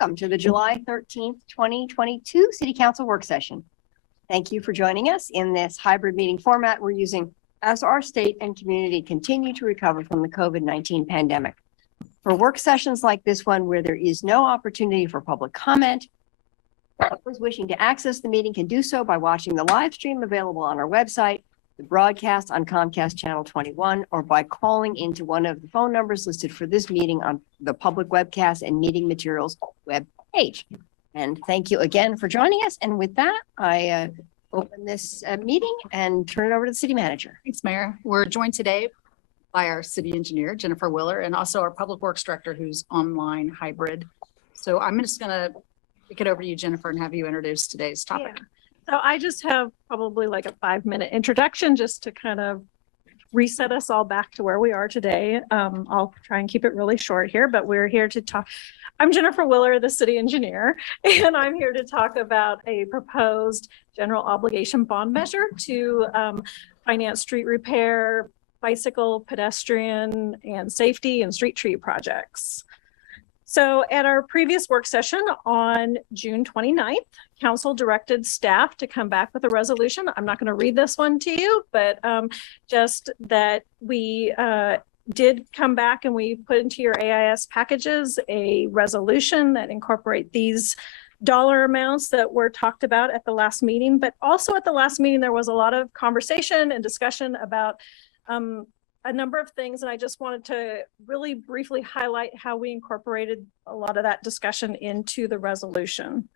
welcome to the July 13th, 2022 City Council Work Session. Thank you for joining us in this hybrid meeting format we're using as our state and community continue to recover from the COVID-19 pandemic. For work sessions like this one, where there is no opportunity for public comment, those wishing to access the meeting can do so by watching the live stream available on our website, the broadcast on Comcast Channel 21, or by calling into one of the phone numbers listed for this meeting on the public webcast and meeting materials web page. And thank you again for joining us. And with that, I open this meeting and turn it over to the city manager. Thanks, Mayor. We're joined today by our city engineer, Jennifer Willard, and also our public works director, who's online hybrid. So I'm just going to kick it over to you, Jennifer, and have you introduce today's topic. Yeah. So I just have probably like a 5-minute introduction just to kind of reset us all back to where we are today. I'll try and keep it really short here, but we're here to talk. I'm Jennifer Willard, the city engineer, and I'm here to talk about a proposed general obligation bond measure to finance street repair, bicycle, pedestrian, and safety and street tree projects. So at our previous work session on June 29th, council directed staff to come back with a resolution. I'm not going to read this one to you, but just that we did come back and we put into your AIS packages a resolution that incorporate these dollar amounts that were talked about at the last meeting. But also at the last meeting, there was a lot of conversation and discussion about a number of things, and I just wanted to really briefly highlight how we incorporated a lot of that discussion into the resolution.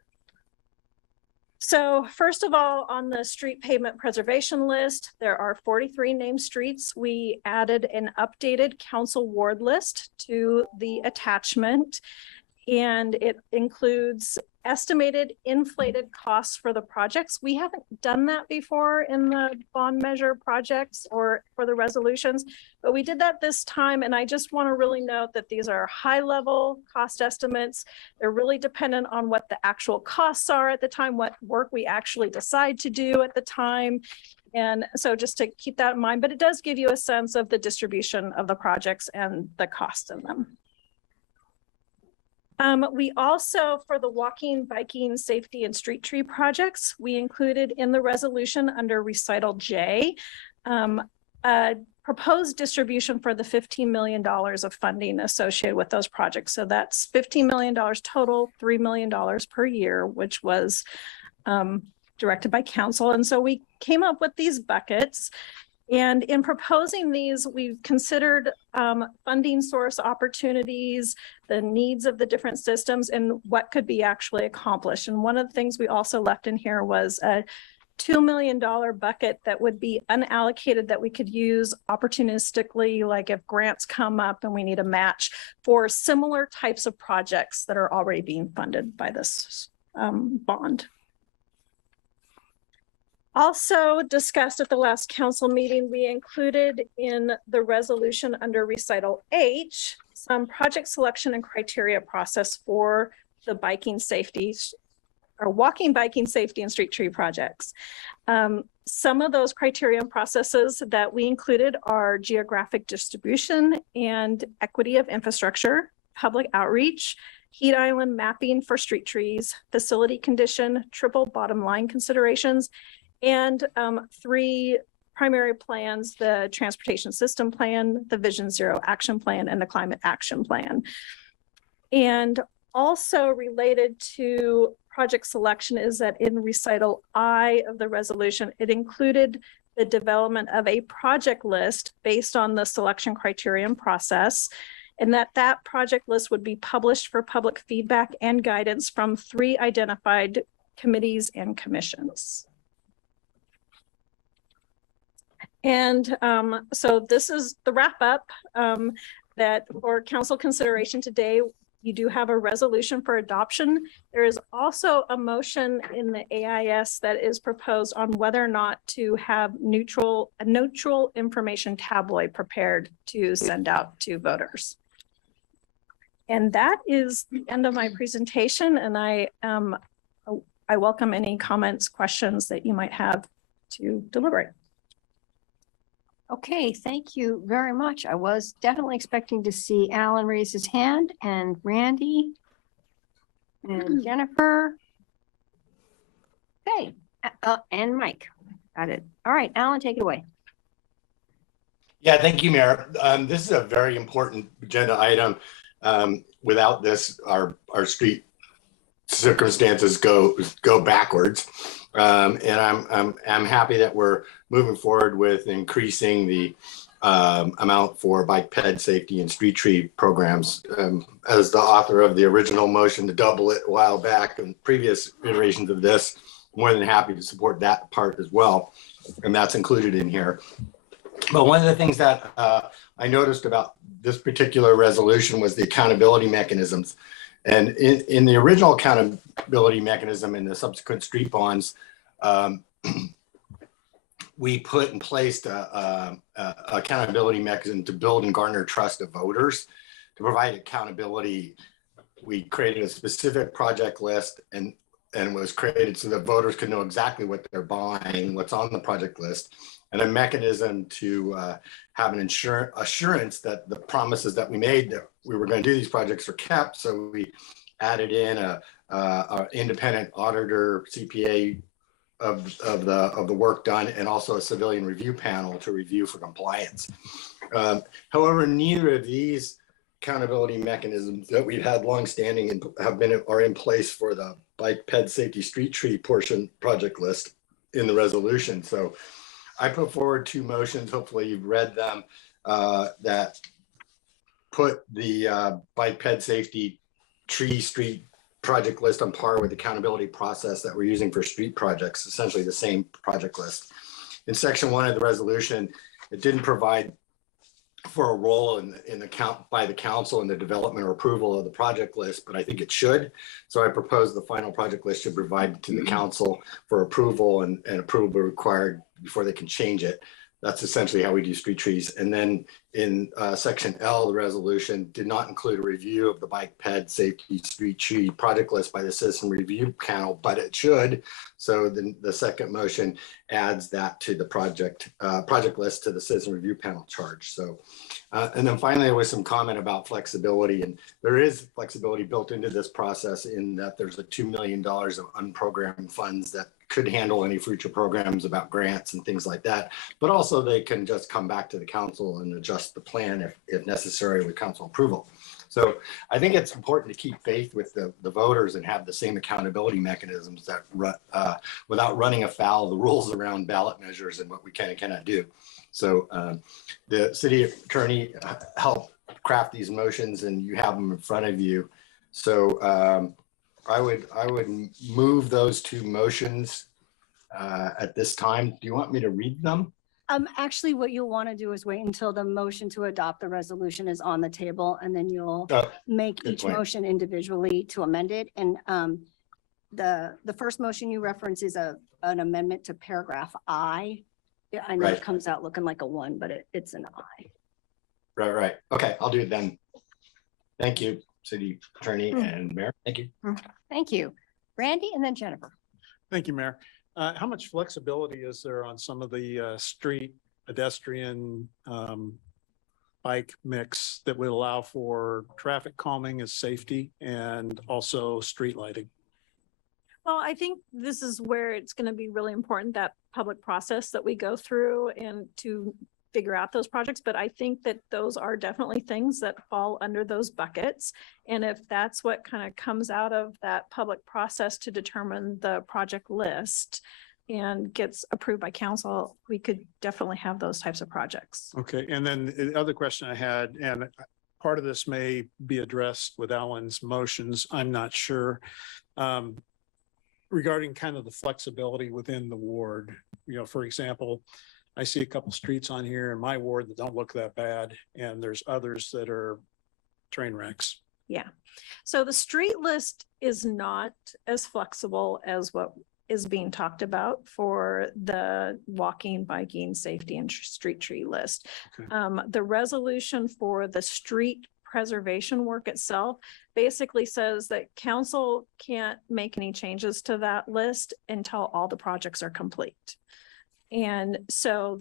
So first of all, on the street pavement preservation list, there are 43 named streets. We added an updated council ward list to the attachment, and it includes estimated inflated costs for the projects. We haven't done that before in the bond measure projects or for the resolutions, but we did that this time. And I just want to really note that these are high level cost estimates. They're really dependent on what the actual costs are at the time, what work we actually decide to do at the time. And so just to keep that in mind, but it does give you a sense of the distribution of the projects and the cost of them. We also, for the walking, biking, safety, and street tree projects, we included in the resolution under recital J, a proposed distribution for the $15 million of funding associated with those projects. So that's $15 million total, $3 million per year, which was directed by council. And so we came up with these buckets. And in proposing these, we've considered funding source opportunities, the needs of the different systems, and what could be actually accomplished. And one of the things we also left in here was a $2 million bucket that would be unallocated that we could use opportunistically, like if grants come up and we need a match for similar types of projects that are already being funded by this bond. Also discussed at the last council meeting, we included in the resolution under recital H, some project selection and criteria process for the biking safety or walking, biking safety and street tree projects. Some of those criteria and processes that we included are geographic distribution and equity of infrastructure, public outreach, heat island mapping for street trees, facility condition, triple bottom line considerations, and 3 primary plans: the transportation system plan, the Vision Zero action plan, and the climate action plan. And also related to project selection is that in recital I of the resolution, it included the development of a project list based on the selection criterion process, and that project list would be published for public feedback and guidance from 3 identified committees and commissions. And so this is the wrap up that for council consideration today. You do have a resolution for adoption. There is also a motion in the AIS that is proposed on whether or not to have a neutral information tabloid prepared to send out to voters. And that is the end of my presentation. And I welcome any comments, questions that you might have to deliberate. Okay, thank you very much. I was definitely expecting to see Alan raise his hand and Randy. And Jennifer. Okay, and Mike. Got it. All right, Alan, take it away. Yeah, thank you, Mayor. This is a very important agenda item. Without this, our street circumstances go backwards. And I'm happy that we're moving forward with increasing the amount for bike ped safety and street tree programs. As the author of the original motion to double it a while back and previous iterations of this, more than happy to support that part as well. And that's included in here. But one of the things that I noticed about this particular resolution was the accountability mechanisms. And in the original accountability mechanism in the subsequent street bonds, we put in place a accountability mechanism to build and garner trust of voters. To provide accountability, we created a specific project list and was created so that voters could know exactly what they're buying, what's on the project list, and a mechanism to have an assurance that the promises that we made that we were going to do these projects are kept. So we added in a independent auditor, CPA of the work done, and also a civilian review panel to review for compliance. However, neither of these accountability mechanisms that we've had longstanding and are in place for the bike ped safety street tree portion project list in the resolution. So I put forward two motions, hopefully you've read them, that put the bike ped safety tree street project list on par with the accountability process that we're using for street projects, essentially the same project list. In section 1 of the resolution, it didn't provide for a role in the count by the council in the development or approval of the project list, but I think it should. So I propose the final project list should provide to the council for approval, and approval required before they can change it. That's essentially how we do street trees. And then in section L, the resolution did not include a review of the bike ped safety street tree project list by the citizen review panel, but it should. So then the second motion adds that to the project list to the citizen review panel charge. So, and then finally, there was some comment about flexibility, and there is flexibility built into this process in that there's a $2 million of unprogrammed funds that could handle any future programs about grants and things like that. But also they can just come back to the council and adjust the plan if necessary with council approval. So I think it's important to keep faith with the voters and have the same accountability mechanisms that without running afoul of the rules around ballot measures and what we can and cannot do. So the city attorney helped craft these motions and you have them in front of you. So I would move those two motions at this time. Do you want me to read them? Actually, what you'll want to do is wait until the motion to adopt the resolution is on the table, and then you'll make each point. motion individually to amend it. And the first motion you reference is an amendment to paragraph I. Yeah, I know Right. it comes out looking like a 1, but it's an I. Right. Okay, I'll do it then. Thank you, city attorney and mayor. Thank you. Thank you. Randy and then Jennifer. Thank you, Mayor. How much flexibility is there on some of the street pedestrian bike mix that would allow for traffic calming as safety and also street lighting? Well, I think this is where it's going to be really important, that public process that we go through and to figure out those projects. But I think that those are definitely things that fall under those buckets. And if that's what kind of comes out of that public process to determine the project list and gets approved by council, we could definitely have those types of projects. Okay, and then the other question I had, and part of this may be addressed with Alan's motions, I'm not sure. Regarding kind of the flexibility within the ward, for example, I see a couple streets on here in my ward that don't look that bad, and there's others that are train wrecks. Yeah. So the street list is not as flexible as what is being talked about for the walking, biking, safety, and street tree list. Okay. The resolution for the street preservation work itself basically says that council can't make any changes to that list until all the projects are complete. And so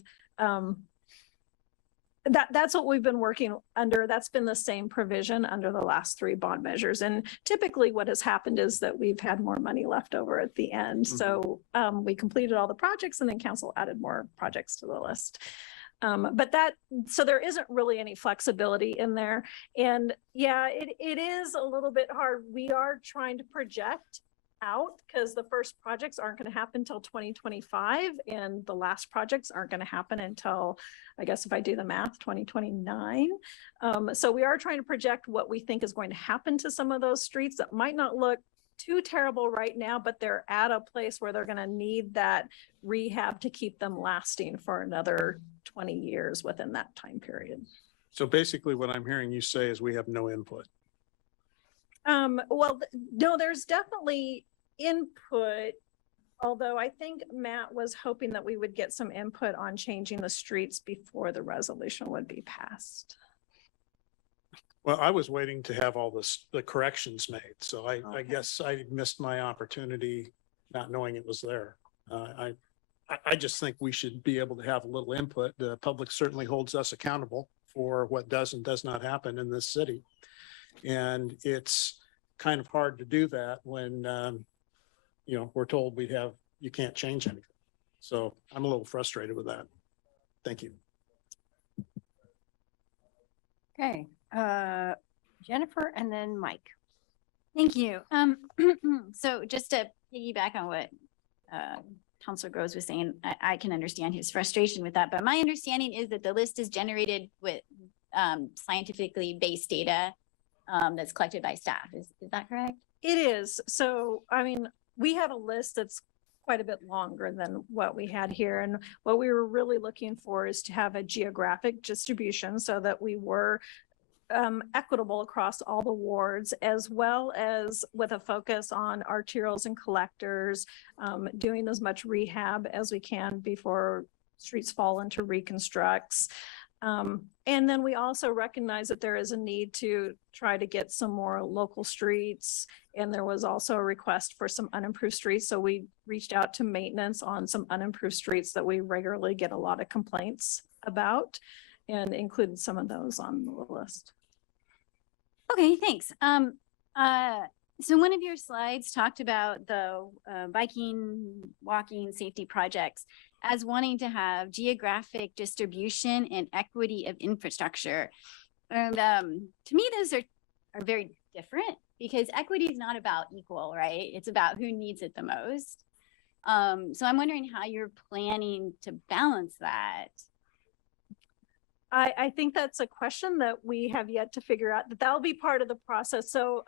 that's what we've been working under. That's been the same provision under the last 3 bond measures. And typically what has happened is that we've had more money left over at the end. So we completed all the projects and then council added more projects to the list. So there isn't really any flexibility in there. And yeah, it is a little bit hard. We are trying to project out because the first projects aren't going to happen until 2025 and the last projects aren't going to happen until, I guess if I do the math, 2029. So we are trying to project what we think is going to happen to some of those streets that might not look too terrible right now, but they're at a place where they're going to need that rehab to keep them lasting for another 20 years within that time period. So basically what I'm hearing you say is we have no input. Well, no, there's definitely input, although I think Matt was hoping that we would get some input on changing the streets before the resolution would be passed. Well, I was waiting to have all the corrections made. So I guess I missed my opportunity not knowing it was there. I just think we should be able to have a little input. The public certainly holds us accountable for what does and does not happen in this city. And it's kind of hard to do that when, we're told you can't change anything. So I'm a little frustrated with that. Thank you. Okay, Jennifer and then Mike. Thank you. So just to piggyback on what Councilor Groves was saying, I can understand his frustration with that, but my understanding is that the list is generated with scientifically based data that's collected by staff. Is that correct? It is. So, I mean, we have a list that's quite a bit longer than what we had here. And what we were really looking for is to have a geographic distribution so that we were equitable across all the wards, as well as with a focus on arterials and collectors, doing as much rehab as we can before streets fall into reconstructs. And then we also recognize that there is a need to try to get some more local streets. And there was also a request for some unimproved streets. So we reached out to maintenance on some unimproved streets that we regularly get a lot of complaints about, and included some of those on the list. Okay, thanks. So one of your slides talked about the biking, walking, safety projects as wanting to have geographic distribution and equity of infrastructure. And to me, those are very different because equity is not about equal, right? It's about who needs it the most. So I'm wondering how you're planning to balance that. I think that's a question that we have yet to figure out. That'll be part of the process. So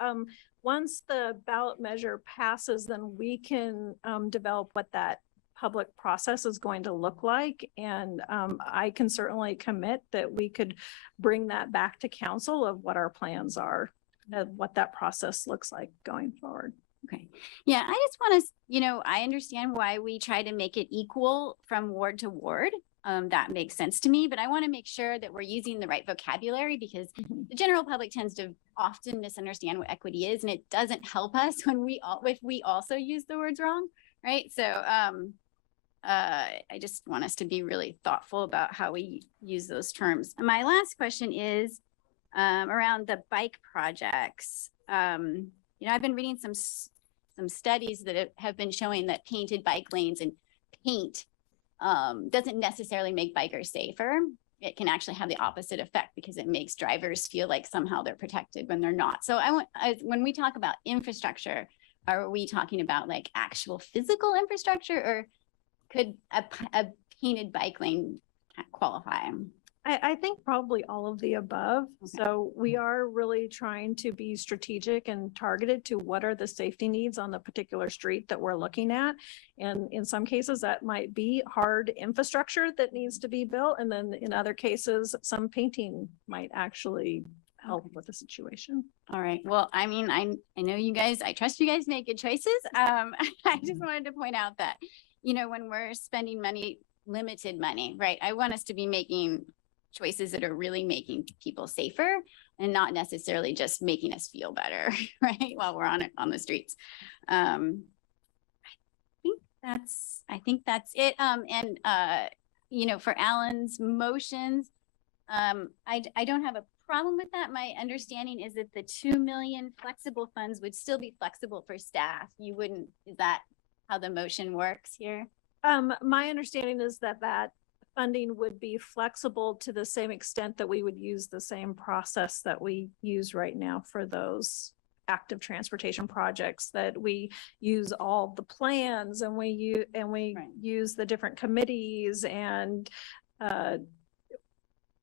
once the ballot measure passes, then we can develop what that public process is going to look like. And I can certainly commit that we could bring that back to council of what our plans are, what that process looks like going forward. Okay. Yeah, I just want to, I understand why we try to make it equal from ward to ward. That makes sense to me, but I want to make sure that we're using the right vocabulary because the general public tends to often misunderstand what equity is, and it doesn't help us if we also use the words wrong, right? So I just want us to be really thoughtful about how we use those terms. And my last question is around the bike projects. I've been reading some studies that have been showing that painted bike lanes and paint doesn't necessarily make bikers safer. It can actually have the opposite effect because it makes drivers feel like somehow they're protected when they're not. So when we talk about infrastructure, are we talking about like actual physical infrastructure, or could a painted bike lane qualify? I think probably all of the above. Okay. So we are really trying to be strategic and targeted to what are the safety needs on the particular street that we're looking at. And in some cases that might be hard infrastructure that needs to be built. And then in other cases, some painting might actually help with the situation. All right. Well, I mean, I know you guys, I trust you guys make good choices. I just wanted to point out that, when we're spending money, limited money, right? I want us to be making choices that are really making people safer and not necessarily just making us feel better, right? While we're on the streets. I think that's it. For Alan's motions, I don't have a problem with that. My understanding is that the 2 million flexible funds would still be flexible for staff. You wouldn't, is that how the motion works here? My understanding is that that funding would be flexible to the same extent that we would use the same process that we use right now for those active transportation projects, that we use all the plans and we Right. use the different committees and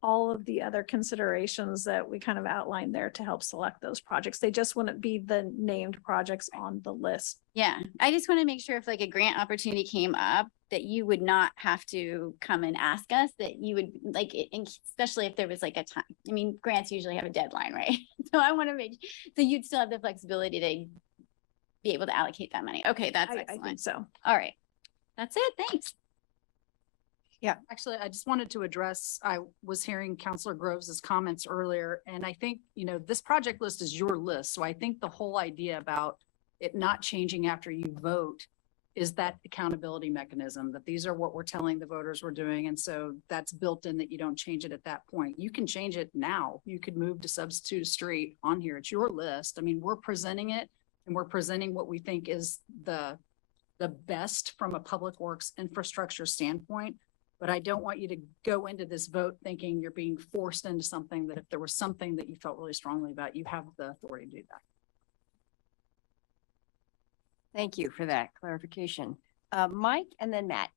all of the other considerations that we kind of outlined there to help select those projects. They just wouldn't be the named projects on the list. Yeah, I just want to make sure if like a grant opportunity came up, that you would not have to come and ask us, that you would like, especially if there was like a time, I mean, grants usually have a deadline, right? So I want to make, so you'd still have the flexibility to be able to allocate that money. Okay, that's I think excellent. so. All right. That's it. Thanks. Actually, I just wanted to address, I was hearing Counselor Groves's comments earlier, and I think, this project list is your list. So I think the whole idea about it not changing after you vote is that accountability mechanism, that these are what we're telling the voters we're doing. And so that's built in, that you don't change it at that point. You can change it now. You could move to substitute a street on here. It's your list. I mean, we're presenting it and we're presenting what we think is the best from a public works infrastructure standpoint. But I don't want you to go into this vote thinking you're being forced into something, that if there was something that you felt really strongly about, you have the authority to do that. Thank you for that clarification. Mike and then Matt.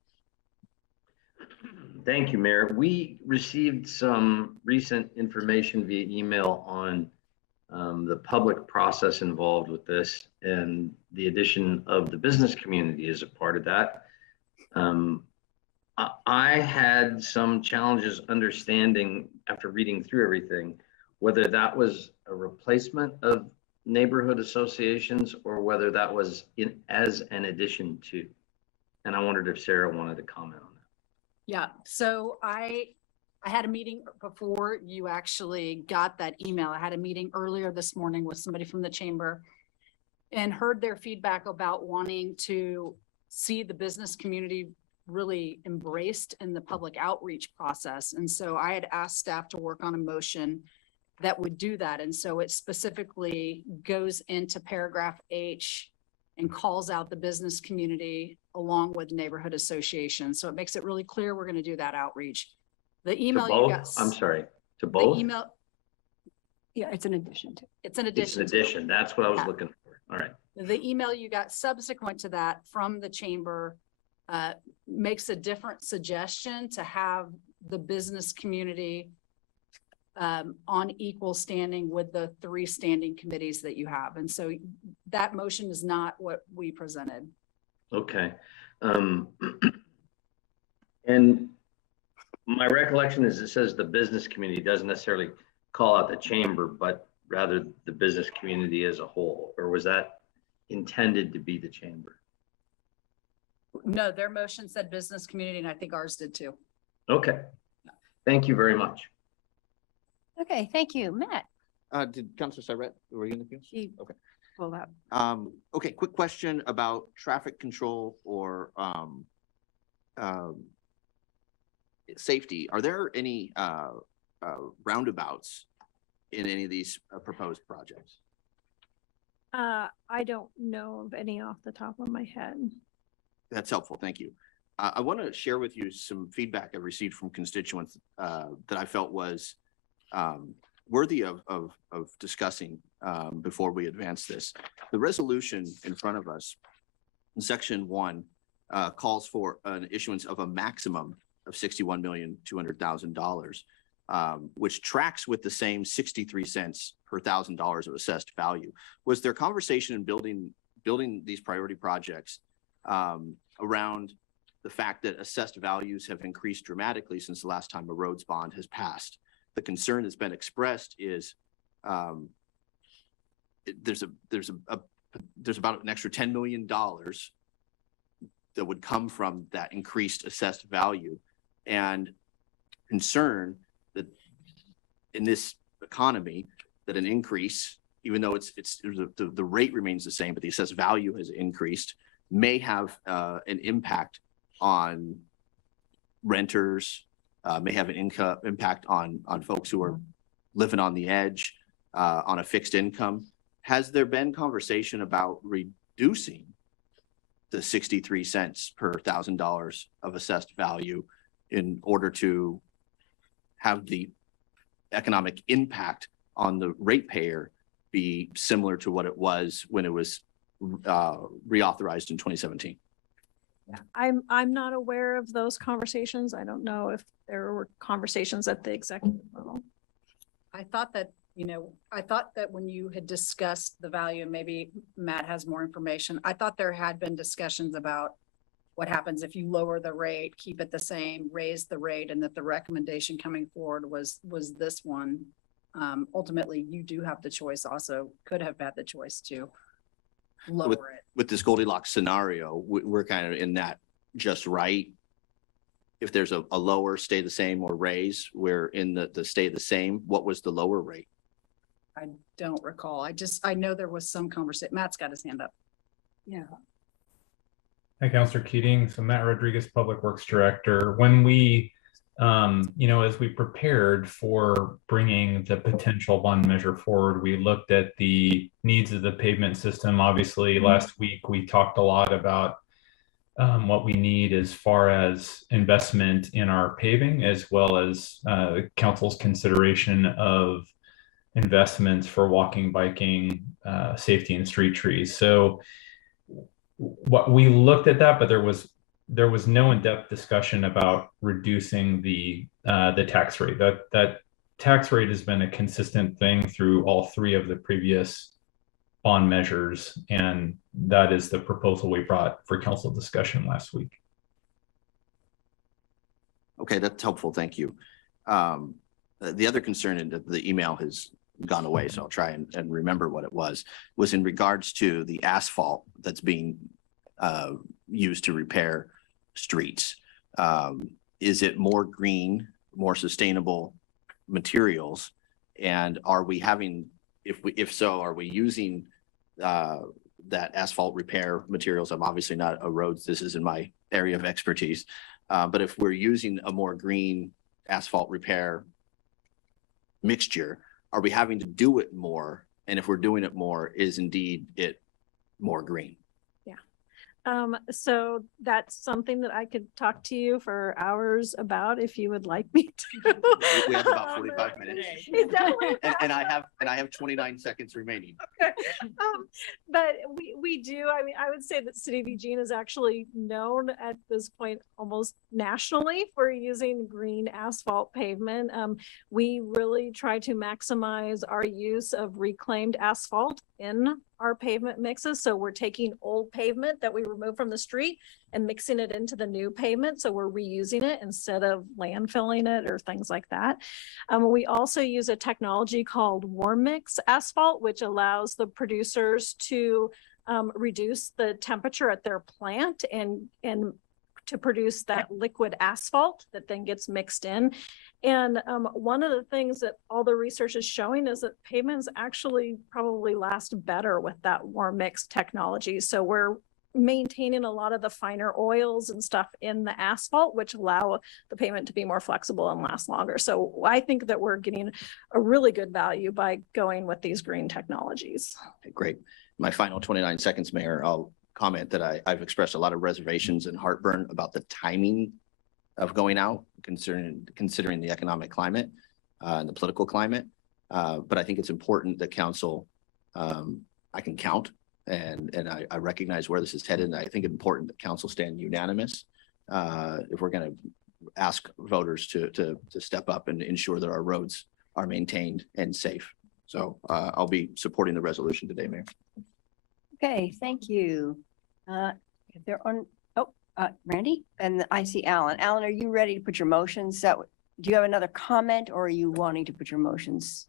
Thank you, Mayor. We received some recent information via email on the public process involved with this, and the addition of the business community as a part of that. I had some challenges understanding, after reading through everything, whether that was a replacement of neighborhood associations or whether that was as an addition to. And I wondered if Sarah wanted to comment on that. Yeah, so I had a meeting before you actually got that email. I had a meeting earlier this morning with somebody from the chamber and heard their feedback about wanting to see the business community really embraced in the public outreach process. And so I had asked staff to work on a motion that would do that. And so it specifically goes into paragraph H and calls out the business community along with neighborhood associations. So it makes it really clear we're going to do that outreach. The email To you both? got. I'm sorry, to The both? email, Yeah, it's an addition to. it's an It's addition. an to it. addition. That's what I was Yeah. looking for. All right. The email you got subsequent to that from the chamber makes a different suggestion to have the business community on equal standing with the 3 standing committees that you have. And so that motion is not what we presented. Okay. And my recollection is it says the business community, doesn't necessarily call out the chamber, but rather the business community as a whole, or was that intended to be the chamber? No, their motion said business community, and I think ours did too. Okay. Thank you very much. Okay, thank you, Matt. Did Councilor Saret, were you in the queue? She Okay. pulled out. Okay, quick question about traffic control or safety. Are there any roundabouts in any of these proposed projects? I don't know of any off the top of my head. That's helpful, thank you. I want to share with you some feedback I received from constituents that I felt was worthy of discussing before we advance this. The resolution in front of us, in section 1, calls for an issuance of a maximum of $61,200,000, which tracks with the same 63 cents per $1,000 of assessed value. Was there conversation in building these priority projects around the fact that assessed values have increased dramatically since the last time a roads bond has passed? The concern that's been expressed is there's about an extra $10 million that would come from that increased assessed value, and concern that in this economy that an increase, even though the rate remains the same, but the assessed value has increased, may have an impact on renters, may have an income impact on folks who are living on the edge, on a fixed income. Has there been conversation about reducing the 63 cents per $1,000 of assessed value in order to have the economic impact on the ratepayer be similar to what it was when it was reauthorized in 2017? Yeah, I'm not aware of those conversations. I don't know if there were conversations at the executive level. I thought that, I thought that when you had discussed the value, and maybe Matt has more information, I thought there had been discussions about what happens if you lower the rate, keep it the same, raise the rate, and that the recommendation coming forward was this one. Ultimately, you do have the choice, also could have had the choice to lower it. With this Goldilocks scenario, we're kind of in that just right. If there's a lower, stay the same, or raise, we're in the stay the same. What was the lower rate? I don't recall. I know there was some conversation. Matt's got his hand up. Yeah. Hi, Councilor Keating. So Matt Rodriguez, Public Works Director. When we, as we prepared for bringing the potential bond measure forward, we looked at the needs of the pavement system. Obviously, last week we talked a lot about what we need as far as investment in our paving, as well as council's consideration of investments for walking, biking, safety, and street trees. So what we looked at that, but there was no in-depth discussion about reducing the tax rate. That tax rate has been a consistent thing through all three of the previous bond measures, and that is the proposal we brought for council discussion last week. Okay, that's helpful. Thank you. The other concern, and the email has gone away, so I'll try and remember what it was in regards to the asphalt that's being used to repair streets. Is it more green, more sustainable materials? And are we having, if so, are we using that asphalt repair materials? I'm obviously not a roads, this isn't my area of expertise. But if we're using a more green asphalt repair mixture, are we having to do it more? And if we're doing it more, is indeed it more green? So that's something that I could talk to you for hours about if you would like me to. We have about 45 minutes. Is that what And I have 29 seconds remaining. Okay. But we do, I mean, I would say that City of Eugene is actually known at this point almost nationally for using green asphalt pavement. We really try to maximize our use of reclaimed asphalt in our pavement mixes. So we're taking old pavement that we remove from the street and mixing it into the new pavement. So we're reusing it instead of landfilling it or things like that. We also use a technology called warm mix asphalt, which allows the producers to reduce the temperature at their plant and to produce that liquid asphalt that then gets mixed in. And one of the things that all the research is showing is that pavements actually probably last better with that warm mix technology. So we're maintaining a lot of the finer oils and stuff in the asphalt, which allow the pavement to be more flexible and last longer. So I think that we're getting a really good value by going with these green technologies. Okay, great. My final 29 seconds, Mayor, I'll comment that I've expressed a lot of reservations and heartburn about the timing of going out, considering the economic climate and the political climate. But I think it's important that council, I can count and I recognize where this is headed. And I think it's important that council stand unanimous if we're going to ask voters to step up and ensure that our roads are maintained and safe. So I'll be supporting the resolution today, Mayor. Okay, thank you. If they're on, Randy, and I see Alan. Alan, are you ready to put your motions? Do you have another comment, or are you wanting to put your motions?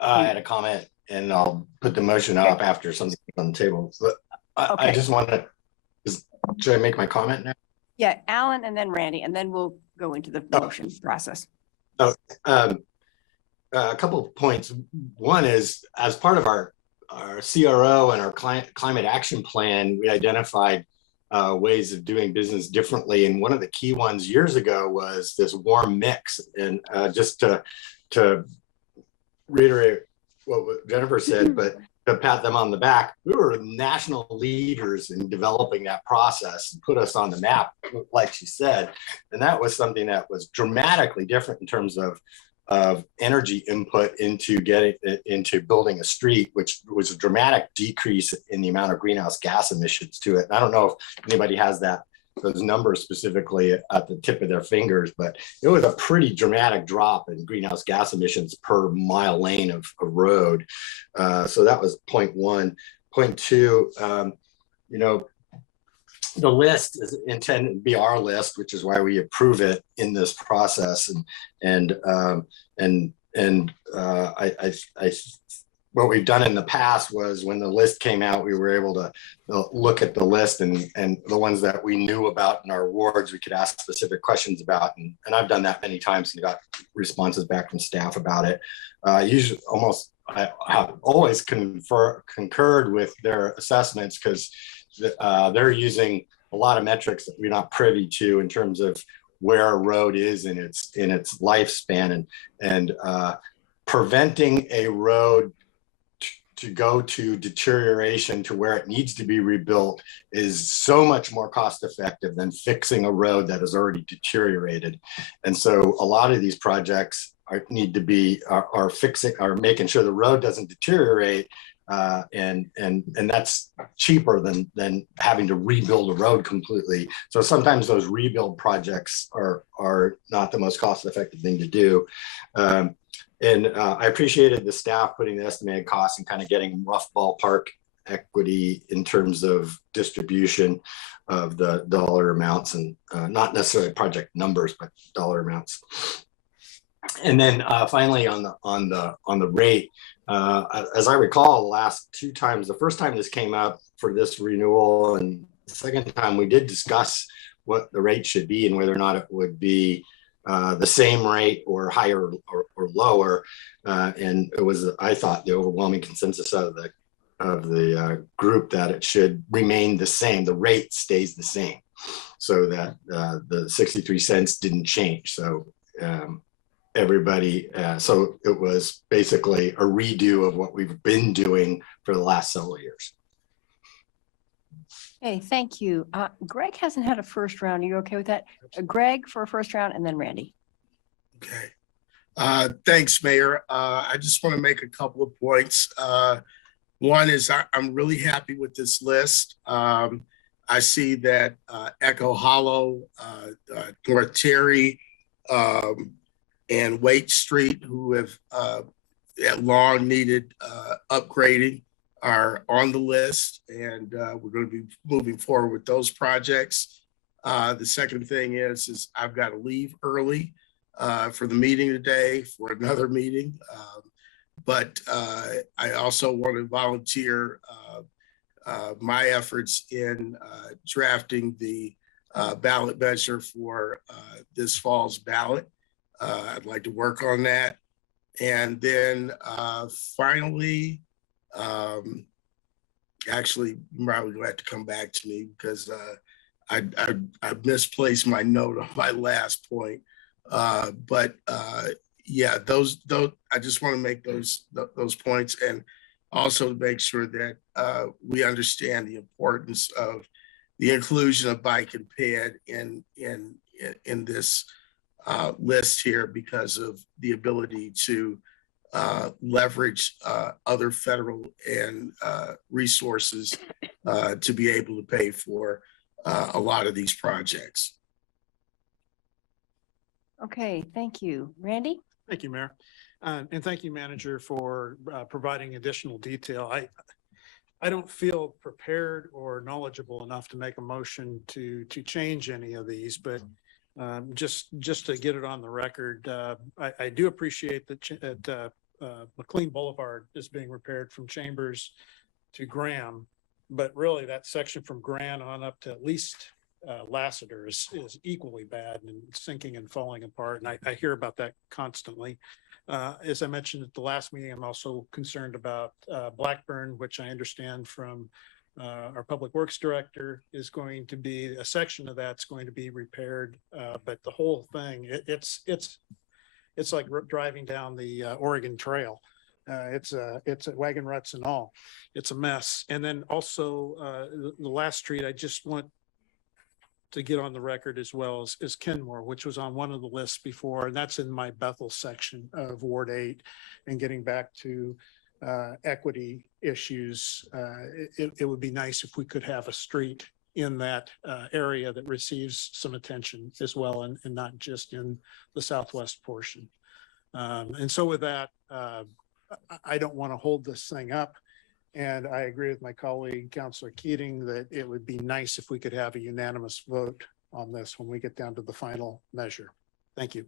I had a comment and I'll put the motion up after something on the table. But I just want to, should I make my comment now? Yeah, Alan and then Randy, and then we'll go into the motion process. A couple of points. One is, as part of our CRO and our climate action plan, we identified ways of doing business differently. And one of the key ones years ago was this warm mix. And just to reiterate what Jennifer said, but to pat them on the back, we were national leaders in developing that process and put us on the map, like she said. And that was something that was dramatically different in terms of energy input into building a street, which was a dramatic decrease in the amount of greenhouse gas emissions to it. And I don't know if anybody has those numbers specifically at the tip of their fingers, but it was a pretty dramatic drop in greenhouse gas emissions per mile lane of road. So that was point one. Point two, the list is intended to be our list, which is why we approve it in this process. What we've done in the past was when the list came out, we were able to look at the list and the ones that we knew about in our wards, we could ask specific questions about. And I've done that many times and got responses back from staff about it. Usually I have always concurred with their assessments because they're using a lot of metrics that we're not privy to in terms of where a road is in its lifespan, and preventing a road to go to deterioration to where it needs to be rebuilt is so much more cost effective than fixing a road that has already deteriorated. And so a lot of these projects are making sure the road doesn't deteriorate, and that's cheaper than having to rebuild a road completely. So sometimes those rebuild projects are not the most cost effective thing to do. I appreciated the staff putting the estimated costs and kind of getting rough ballpark equity in terms of distribution of the dollar amounts, and not necessarily project numbers, but dollar amounts. And then finally on the rate, as I recall, the last two times, the first time this came up for this renewal, and the second time we did discuss what the rate should be and whether or not it would be the same rate or higher or lower. And it was, I thought, the overwhelming consensus of the group that it should remain the same. The rate stays the same, so that the 63 cents didn't change. So so it was basically a redo of what we've been doing for the last several years. Hey, thank you. Greg hasn't had a first round. Are you okay with that? Greg for a first round, and then Randy. Okay. Thanks, Mayor. I just want to make a couple of points. One is I'm really happy with this list. I see that Echo Hollow, North Terry, and Waite Street, who have long needed upgrading, are on the list, and we're going to be moving forward with those projects. The second thing is I've got to leave early for the meeting today for another meeting, but I also want to volunteer my efforts in drafting the ballot measure for this fall's ballot. I'd like to work on that. And then finally, actually, you're probably going to have to come back to me because I misplaced my note on my last point. Yeah, those I just want to make those points, and also to make sure that we understand the importance of the inclusion of bike and ped in this list here, because of the ability to leverage other federal and resources to be able to pay for a lot of these projects. Okay, thank you. Randy? Thank you, Mayor. And thank you, Manager, for providing additional detail. I don't feel prepared or knowledgeable enough to make a motion to change any of these, but just to get it on the record, I do appreciate that McLean Boulevard is being repaired from Chambers to Graham, but really that section from Graham on up to at least Lassiter is equally bad and sinking and falling apart. And I hear about that constantly. As I mentioned at the last meeting, I'm also concerned about Blackburn, which I understand from Our Public Works Director is going to be, a section of that's going to be repaired, but the whole thing, it's like driving down the Oregon Trail. It's a wagon ruts and all. It's a mess. And then also the last street, I just want to get on the record as well as Kenmore, which was on one of the lists before, and that's in my Bethel section of Ward 8. And getting back to equity issues, it would be nice if we could have a street in that area that receives some attention as well, and not just in the southwest portion. And so with that, I don't want to hold this thing up. And I agree with my colleague, Councilor Keating, that it would be nice if we could have a unanimous vote on this when we get down to the final measure. Thank you.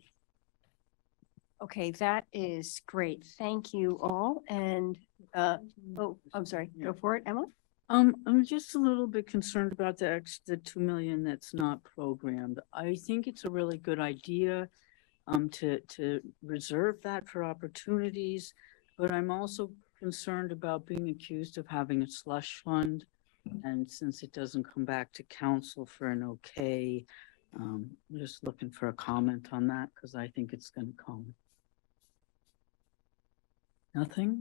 Okay, that is great. Thank you all. And, oh, I'm sorry, go for it, Emily. I'm just a little bit concerned about the 2 million that's not programmed. I think it's a really good idea to reserve that for opportunities, but I'm also concerned about being accused of having a slush fund. And since it doesn't come back to council for an okay, I'm just looking for a comment on that because I think it's going to come. Nothing?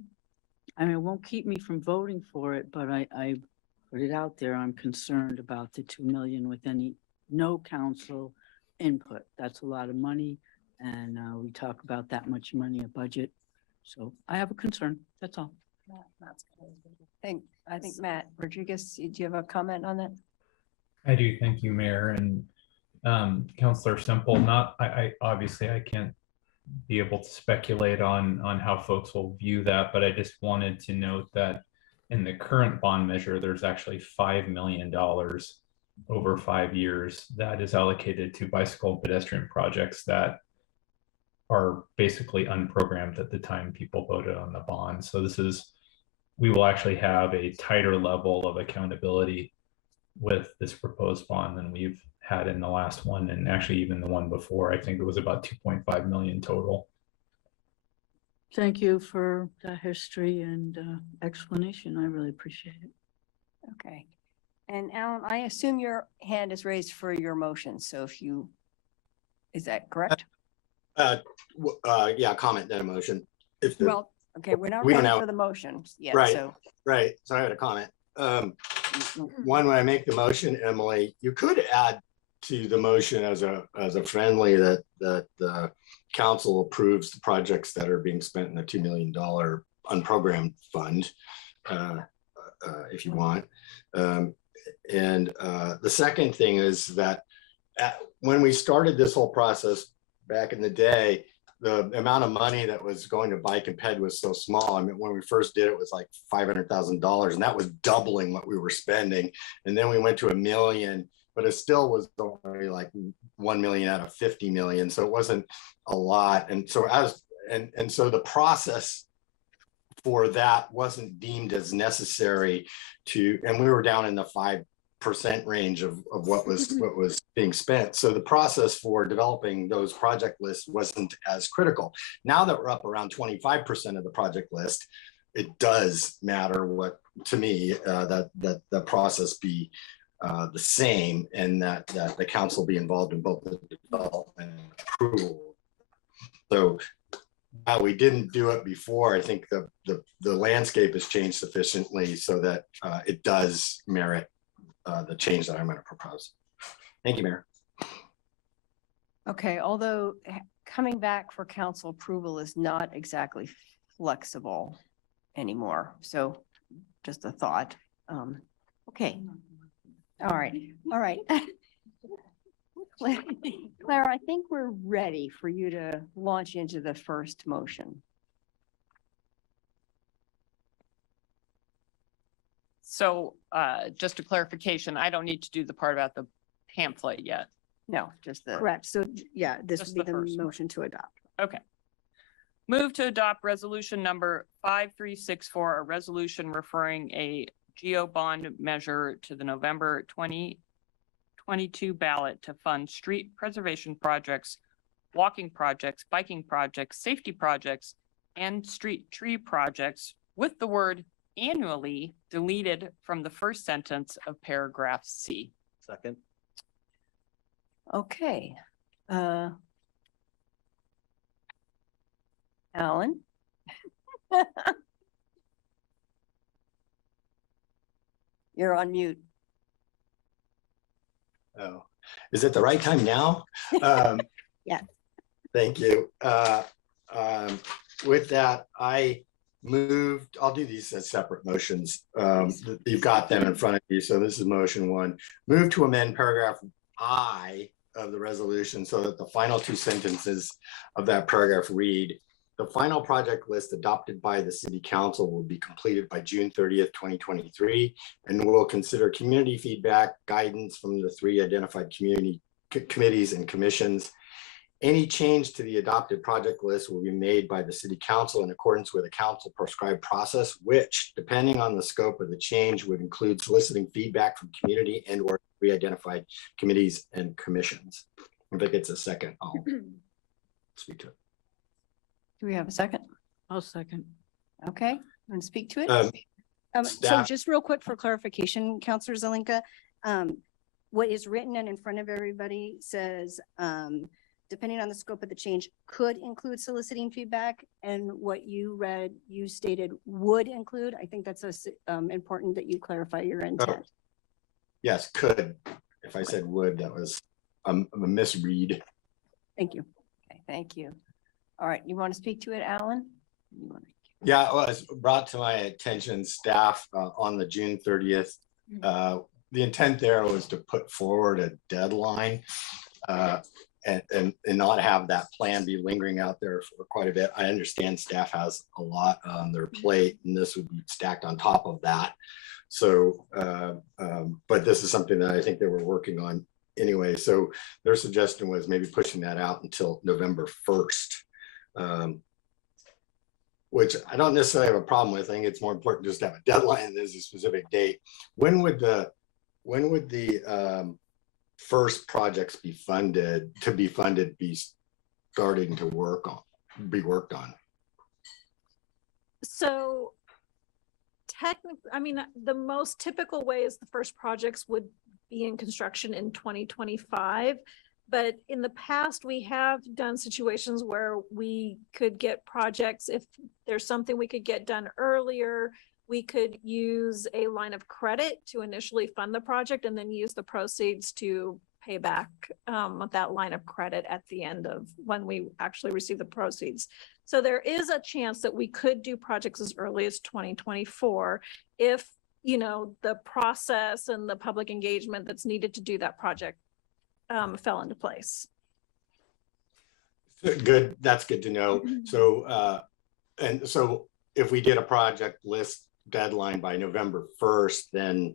I mean, it won't keep me from voting for it, but I put it out there. I'm concerned about the 2 million with no council input. That's a lot of money. And we talk about that much money, a budget. So I have a concern. That's all. I think Matt Rodriguez, do you have a comment on that? I do. Thank you, Mayor. And Councilor Semple, I obviously I can't be able to speculate on how folks will view that, but I just wanted to note that in the current bond measure, there's actually $5 million over 5 years that is allocated to bicycle and pedestrian projects that are basically unprogrammed at the time people voted on the bond. So we will actually have a tighter level of accountability with this proposed bond than we've had in the last one, and actually even the one before. I think it was about 2.5 million total. Thank you for the history and explanation. I really appreciate it. Okay. And Alan, I assume your hand is raised for your motion. So is that correct? Yeah, comment then a motion. Well, okay, we're not we don't ready know. for the motion yet, Right. so. Right, so I had a comment. One, when I make the motion, Emily, you could add to the motion as a friendly that the council approves the projects that are being spent in the $2 million unprogrammed fund, if you want. And the second thing is that when we started this whole process back in the day, the amount of money that was going to bike and ped was so small. I mean, when we first did it was like $500,000, and that was doubling what we were spending. And then we went to $1 million, but it still was only like 1 million out of 50 million. So it wasn't a lot. And so so the process for that wasn't deemed as necessary and we were down in the 5% range of what was being spent. So the process for developing those project lists wasn't as critical. Now that we're up around 25% of the project list, it does matter to me that the process be the same, and that the council be involved in both the development and approval. So while we didn't do it before, I think the landscape has changed sufficiently so that it does merit the change that I'm going to propose. Thank you, Mayor. Okay, although coming back for council approval is not exactly flexible anymore. So just a thought. Okay. All right. Claire, I think we're ready for you to launch into the first motion. So just a clarification, I don't need to do the part about the pamphlet yet. No, just the. Correct. So yeah, this Just would be the the first one. motion to adopt. Okay. Move to adopt resolution number 5364, a resolution referring a geo bond measure to the November 2022 ballot to fund street preservation projects, walking projects, biking projects, safety projects, and street tree projects with the word annually deleted from the first sentence of paragraph C. Second. Okay. Alan? You're on mute. Oh, is it the right time now? Yeah. Thank you. With that, I moved, I'll do these as separate motions. You've got them in front of you. So this is motion one. Move to amend paragraph I of the resolution so that the final two sentences of that paragraph read, the final project list adopted by the city council will be completed by June 30th, 2023, and will consider community feedback, guidance from the three identified community committees and commissions. Any change to the adopted project list will be made by the city council in accordance with a council prescribed process, which, depending on the scope of the change, would include soliciting feedback from community and or pre-identified committees and commissions. If it gets a second, I'll speak to it. Do we have a second? I'll second. Okay, want to speak to it? So Staff- just real quick for clarification, Counselor Zelinka, what is written and in front of everybody says, depending on the scope of the change, could include soliciting feedback, and what you read, you stated would include. I think that's important that you clarify your intent. Yes, could. If I said would, that was a misread. Thank you. Okay, thank you. All right, you want to speak to it, Alan? Yeah, it was brought to my attention, staff, on the June 30th. The intent there was to put forward a deadline and not have that plan be lingering out there for quite a bit. I understand staff has a lot on their plate and this would be stacked on top of that. So, but this is something that I think they were working on anyway. So their suggestion was maybe pushing that out until November 1st. Which I don't necessarily have a problem with. I think it's more important just to have a deadline than there's a specific date. When would the first projects be funded, be starting to be worked on? So technically, I mean, the most typical way is the first projects would be in construction in 2025. But in the past, we have done situations where we could get projects, if there's something we could get done earlier, we could use a line of credit to initially fund the project and then use the proceeds to pay back that line of credit at the end of when we actually receive the proceeds. So there is a chance that we could do projects as early as 2024 if, you know, the process and the public engagement that's needed to do that project fell into place. Good, that's good to know. So, and so if we did a project list deadline by November 1st, then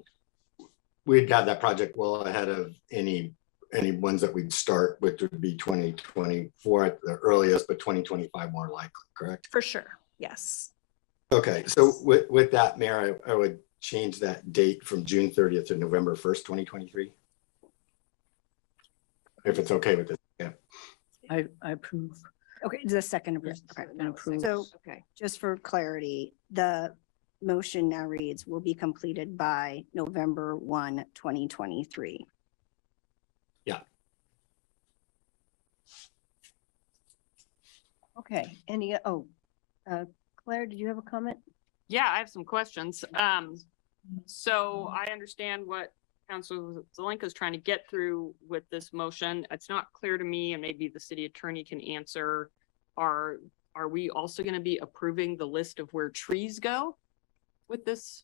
we'd have that project well ahead of any ones that we'd start, which would be 2024 at the earliest, but 2025 more likely, correct? For sure, yes. Okay, so with that, Mayor, I would change that date from June 30th to November 1st, 2023. If it's okay with this, yeah. I approve. Okay, the second. Yes, Okay. And approve. So Okay, just for clarity, the motion now reads will be completed by November 1, 2023. Yeah. okay. Claire, did you have a comment? Yeah, I have some questions. So I understand what Councilor Zelinka is trying to get through with this motion. It's not clear to me, and maybe the city attorney can answer. Are we also going to be approving the list of where trees go with this?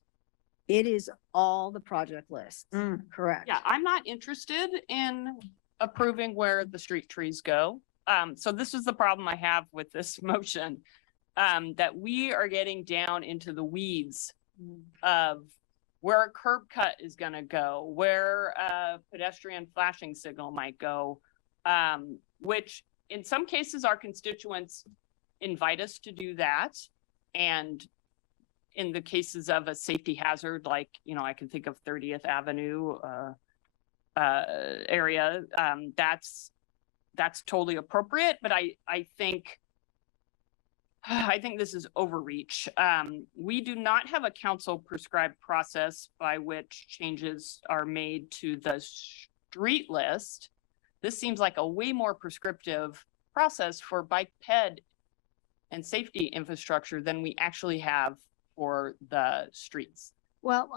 It is all the project lists, correct? Yeah, I'm not interested in approving where the street trees go. So this is the problem I have with this motion, that we are getting down into the weeds of where a curb cut is going to go, where a pedestrian flashing signal might go, which in some cases our constituents invite us to do that. And in the cases of a safety hazard, like, you know, I can think of 30th Avenue area, that's totally appropriate. But I think I think this is overreach. We do not have a council prescribed process by which changes are made to the street list. This seems like a way more prescriptive process for bike ped and safety infrastructure than we actually have for the streets. Well,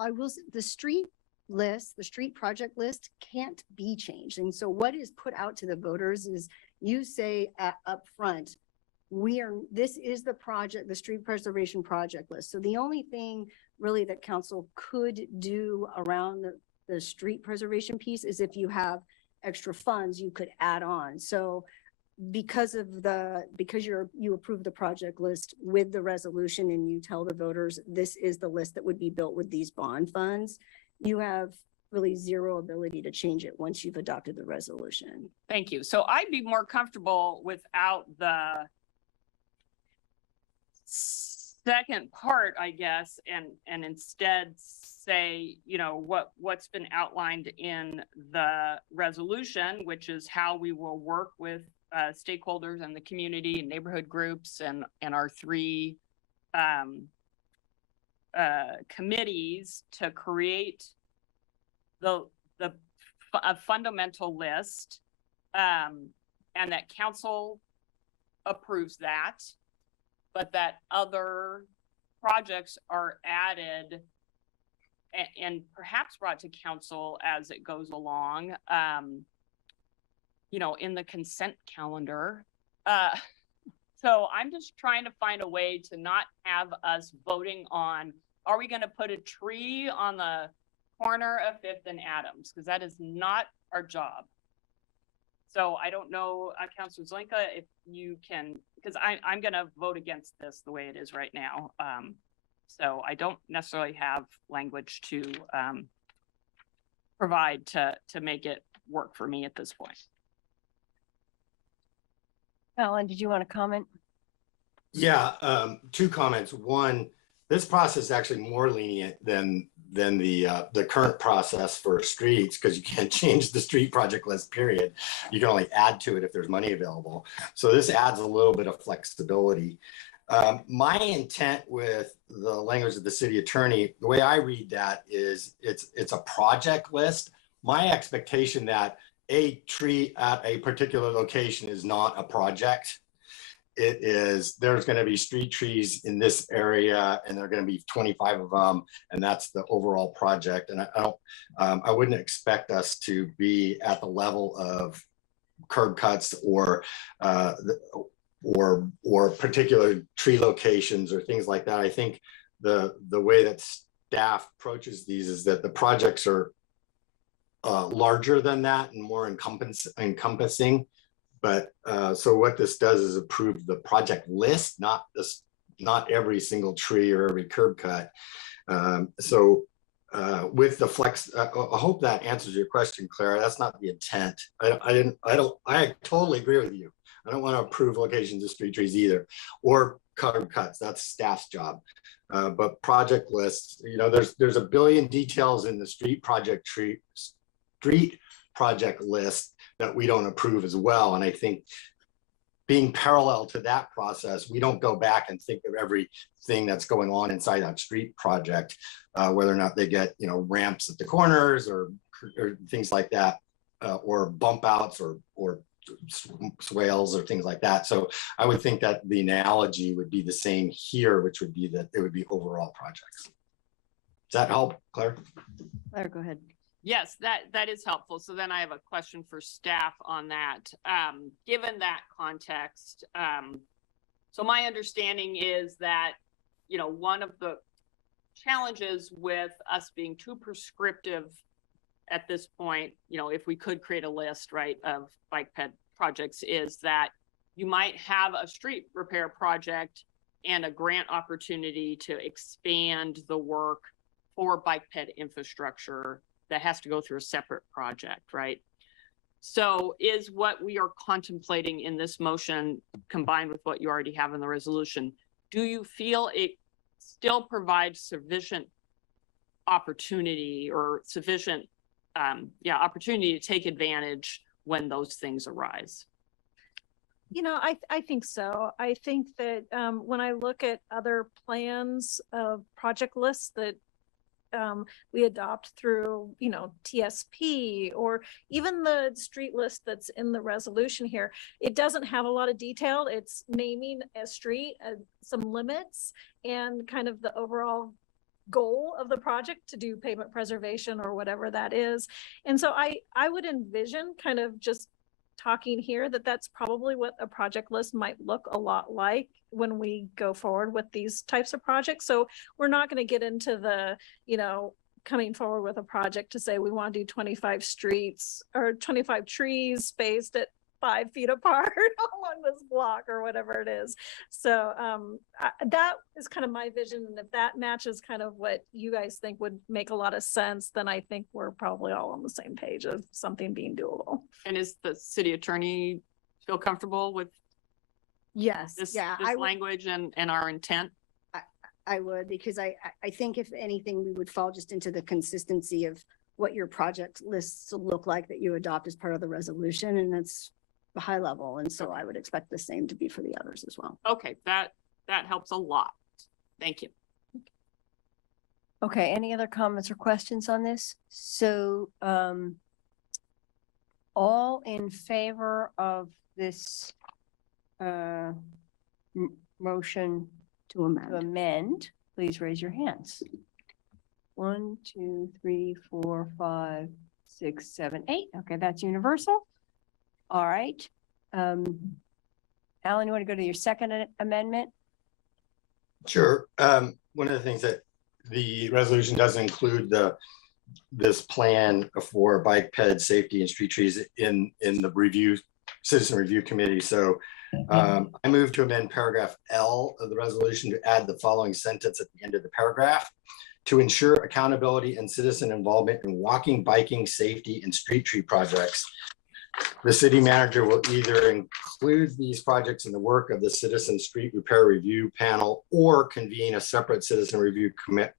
the street list, the street project list can't be changed. And so what is put out to the voters is you say up front, this is the project, the street preservation project list. So the only thing really that council could do around the street preservation piece is if you have extra funds you could add on. So because you approve the project list with the resolution and you tell the voters this is the list that would be built with these bond funds, you have really zero ability to change it once you've adopted the resolution. Thank you. So I'd be more comfortable without the second part, I guess, and instead say, you know, what's been outlined in the resolution, which is how we will work with stakeholders and the community and neighborhood groups and our three committees to create a fundamental list, and that council approves that, but that other projects are added and perhaps brought to council as it goes along, you know, in the consent calendar. So I'm just trying to find a way to not have us voting on, are we going to put a tree on the corner of 5th and Adams? Because that is not our job. So I don't know, Councilor Zelinka, if you can, because I'm going to vote against this the way it is right now. So I don't necessarily have language to provide to make it work for me at this point. Alan, did you want to comment? Yeah, two comments. One, this process is actually more lenient than the current process for streets, because you can't change the street project list, period. You can only add to it if there's money available. So this adds a little bit of flexibility. My intent with the language of the city attorney, the way I read that is it's a project list. My expectation that a tree at a particular location is not a project. It is, there's going to be street trees in this area and there are going to be 25 of them, and that's the overall project. And I wouldn't expect us to be at the level of curb cuts or particular tree locations or things like that. I think the way that staff approaches these is that the projects are larger than that and more encompassing. But so what this does is approve the project list, not every single tree or every curb cut. With the flex, I hope that answers your question, Clara. That's not the intent. I totally agree with you. I don't want to approve locations of street trees either, or curb cuts. That's staff's job. But project lists, you know, there's a billion details in the street project list that we don't approve as well. And I think being parallel to that process, we don't go back and think of everything that's going on inside that street project, whether or not they get, you know, ramps at the corners or things like that, or bump outs or swales or things like that. So I would think that the analogy would be the same here, which would be that it would be overall projects. Does that help, Claire? Claire, go ahead. Yes, that is helpful. So then I have a question for staff on that. Given that context, so my understanding is that, you know, one of the challenges with us being too prescriptive at this point, you know, if we could create a list, right, of bike ped projects, is that you might have a street repair project and a grant opportunity to expand the work for bike ped infrastructure that has to go through a separate project, right? So is what we are contemplating in this motion combined with what you already have in the resolution, do you feel it still provides sufficient opportunity or sufficient opportunity to take advantage when those things arise? You know, I think so. I think that when I look at other plans of project lists that we adopt through, you know, TSP or even the street list that's in the resolution here, it doesn't have a lot of detail. It's naming a street, some limits, and kind of the overall goal of the project to do pavement preservation or whatever that is. And so I would envision kind of just talking here that that's probably what a project list might look a lot like when we go forward with these types of projects. So we're not going to get into the, you know, coming forward with a project to say we want to do 25 streets or 25 trees spaced at 5 feet apart along this block or whatever it is. So that is kind of my vision. And if that matches kind of what you guys think would make a lot of sense, then I think we're probably all on the same page of something being doable. And is the city attorney feel comfortable with Yes, this, yeah, this language and our intent? I would, because I think if anything, we would fall just into the consistency of what your project lists look like that you adopt as part of the resolution, and that's a high level. And so I would expect the same to be for the others as well. Okay, that helps a lot. Thank you. Okay, any other comments or questions on this? So, all in favor of this, motion To amend. please raise your hands. 1, 2, 3, 4, 5, 6, 7, 8. Okay, that's universal. All right. Alan, you want to go to your second amendment? Sure. One of the things that the resolution doesn't include this plan for bike ped safety and street trees in the citizen review committee. So I move to amend paragraph L of the resolution to add the following sentence at the end of the paragraph: to ensure accountability and citizen involvement in walking, biking, safety, and street tree projects. The city manager will either include these projects in the work of the Citizen Street Repair Review Panel or convene a separate citizen review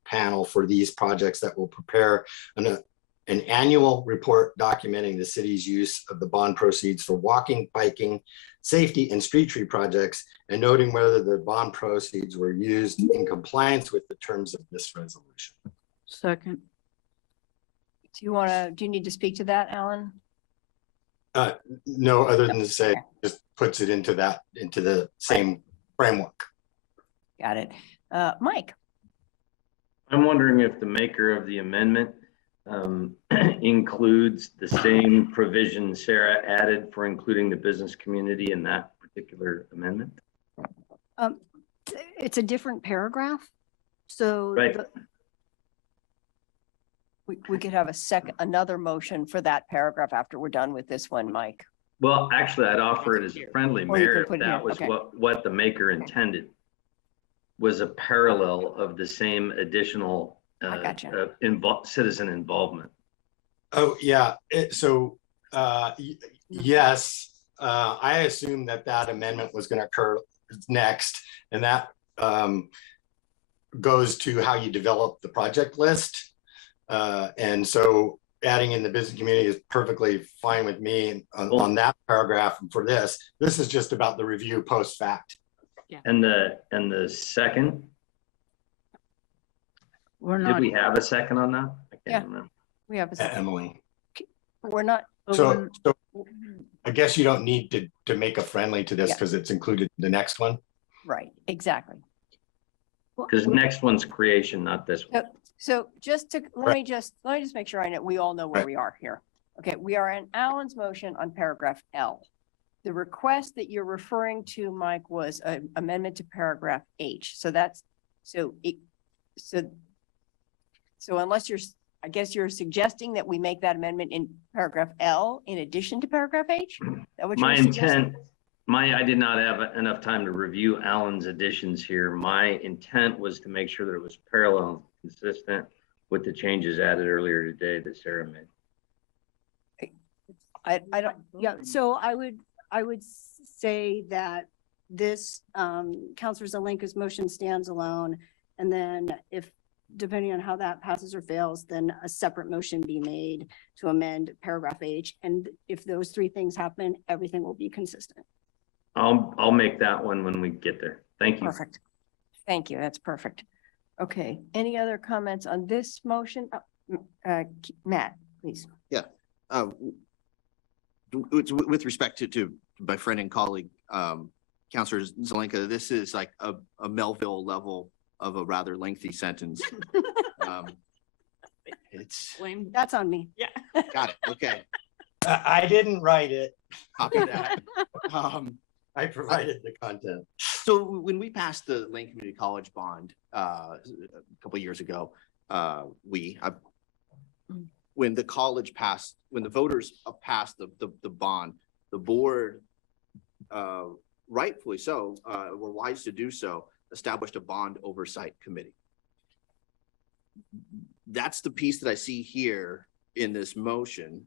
panel for these projects that will prepare an annual report documenting the city's use of the bond proceeds for walking, biking, safety, and street tree projects, and noting whether the bond proceeds were used in compliance with the terms of this resolution. Second. Do you need to speak to that, Alan? No, other than to say, just puts it into the same framework. Got it. Mike? I'm wondering if the maker of the amendment includes the same provision Sarah added for including the business community in that particular amendment. It's a different paragraph. So Right. We could have another motion for that paragraph after we're done with this one, Mike. Well, actually, I'd offer it as a friendly Or you mayor can if put it that here, was okay. what the maker intended. Was a parallel of the same additional I gotcha. citizen involvement. Oh, yeah. Yes, I assumed that amendment was going to occur next, and that goes to how you develop the project list. And so adding in the business community is perfectly fine with me on that paragraph. And for this is just about the review post fact. Yeah. And the second, We're did not. we have a second on that? I Yeah. can't remember. We have a Emily. we're not, So I guess you don't need to make a friendly to this Yeah. because it's included in the next one. right, exactly. Because the next one's creation, not this one. So just to, let me just make sure we all know where Right. we are here. Okay, we are in Alan's motion on paragraph L. The request that you're referring to, Mike, was an amendment to paragraph H. So that's, so unless I guess you're suggesting that we make that amendment in paragraph L in addition to paragraph H? Is that what My you're suggesting? intent, I did not have enough time to review Alan's additions here. My intent was to make sure that it was parallel, and consistent with the changes added earlier today that Sarah made. I don't, Yeah, so I would say that this, Counselor Zelenka's motion stands alone. And then if, depending on how that passes or fails, then a separate motion be made to amend paragraph H. And if those three things happen, everything will be consistent. I'll make that one when we get there. Thank you. Perfect. Thank you. That's perfect. Okay, any other comments on this motion? Matt, please. Uh, with respect to my friend and colleague, Counselor Zelenka, this is like a Melville level of a rather lengthy sentence. It's, That's on me. got it, okay, I didn't write it. copy that. I provided the content. So when we passed the Lane Community College bond, a couple of years ago, when the college passed, when the voters passed the bond, the board, rightfully so, were wise to do so, established a bond oversight committee. That's the piece that I see here in this motion,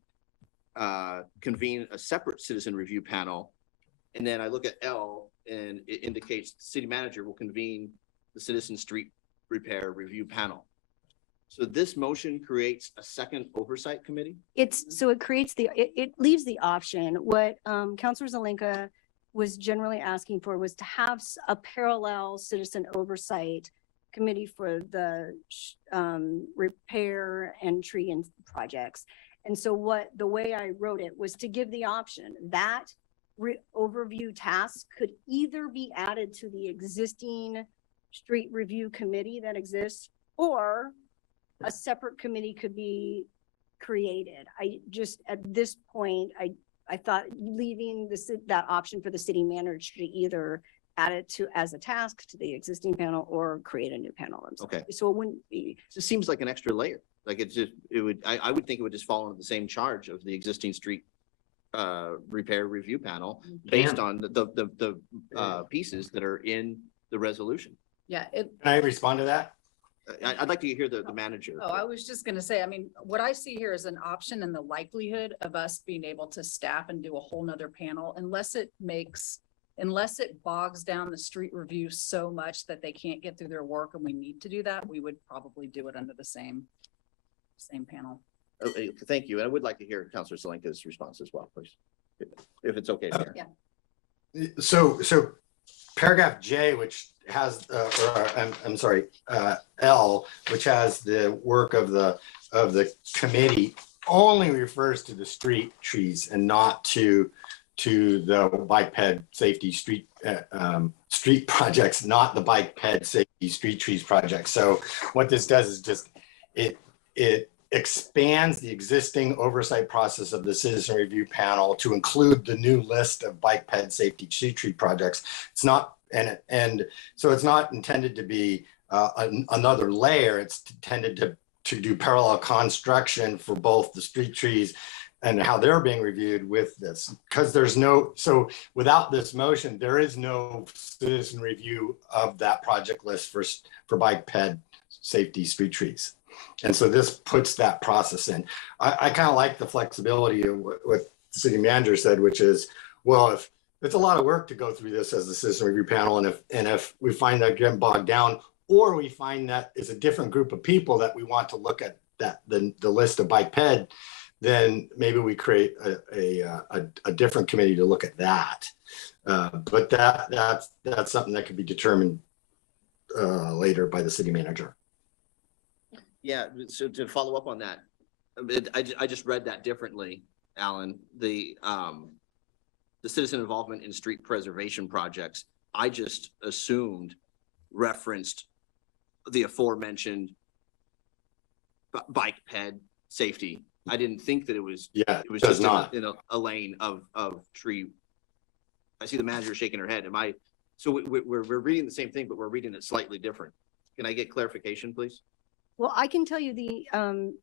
convene a separate citizen review panel. And then I look at L and it indicates the city manager will convene the citizen street repair review panel. So this motion creates a second oversight committee? So it creates it leaves the option. What Counselor Zelenka was generally asking for was to have a parallel citizen oversight committee for the repair and tree and projects. And so the way I wrote it was to give the option that overview task could either be added to the existing street review committee that exists, or a separate committee could be created. I just, at this point, I thought leaving that option for the city manager to either add it to as a task to the existing panel or create a new panel. Okay. So it wouldn't be. It just seems like an extra layer. Like I would think it would just fall under the same charge of the existing street repair review panel based on the pieces that are in the resolution. Yeah. Can I respond to that? I'd like to hear the manager. Oh, I was just gonna say, I mean, what I see here is an option and the likelihood of us being able to staff and do a whole nother panel unless it bogs down the street review so much that they can't get through their work and we need to do that, we would probably do it under the same panel. Okay, thank you. And I would like to hear Councilor Zelenka's response as well, please. If it's okay, Mayor. Yeah. So paragraph J, which has, L, which has the work of the committee, only refers to the street trees and not to the bike ped safety street projects, not the bike ped safety street trees projects. So what this does is just it expands the existing oversight process of the citizen review panel to include the new list of bike ped safety street tree projects. It's not, and so it's not intended to be another layer. It's intended to do parallel construction for both the street trees and how they're being reviewed with this, because so without this motion, there is no citizen review of that project list for bike ped safety street trees. And so this puts that process in. I kind of like the flexibility of what the city manager said, which is, well, if it's a lot of work to go through this as the citizen review panel, and if we find that getting bogged down, or we find that it's a different group of people that we want to look at the list of bike ped, then maybe we create a different committee to look at that. But that's something that could be determined later by the city manager. Yeah, so to follow up on that, I just read that differently, Alan. The citizen involvement in street preservation projects, I just assumed referenced the aforementioned bike ped safety. I didn't think that it was just not in a lane of tree. I see the manager shaking her head. So we're reading the same thing, but we're reading it slightly different. Can I get clarification, please? Well, I can tell you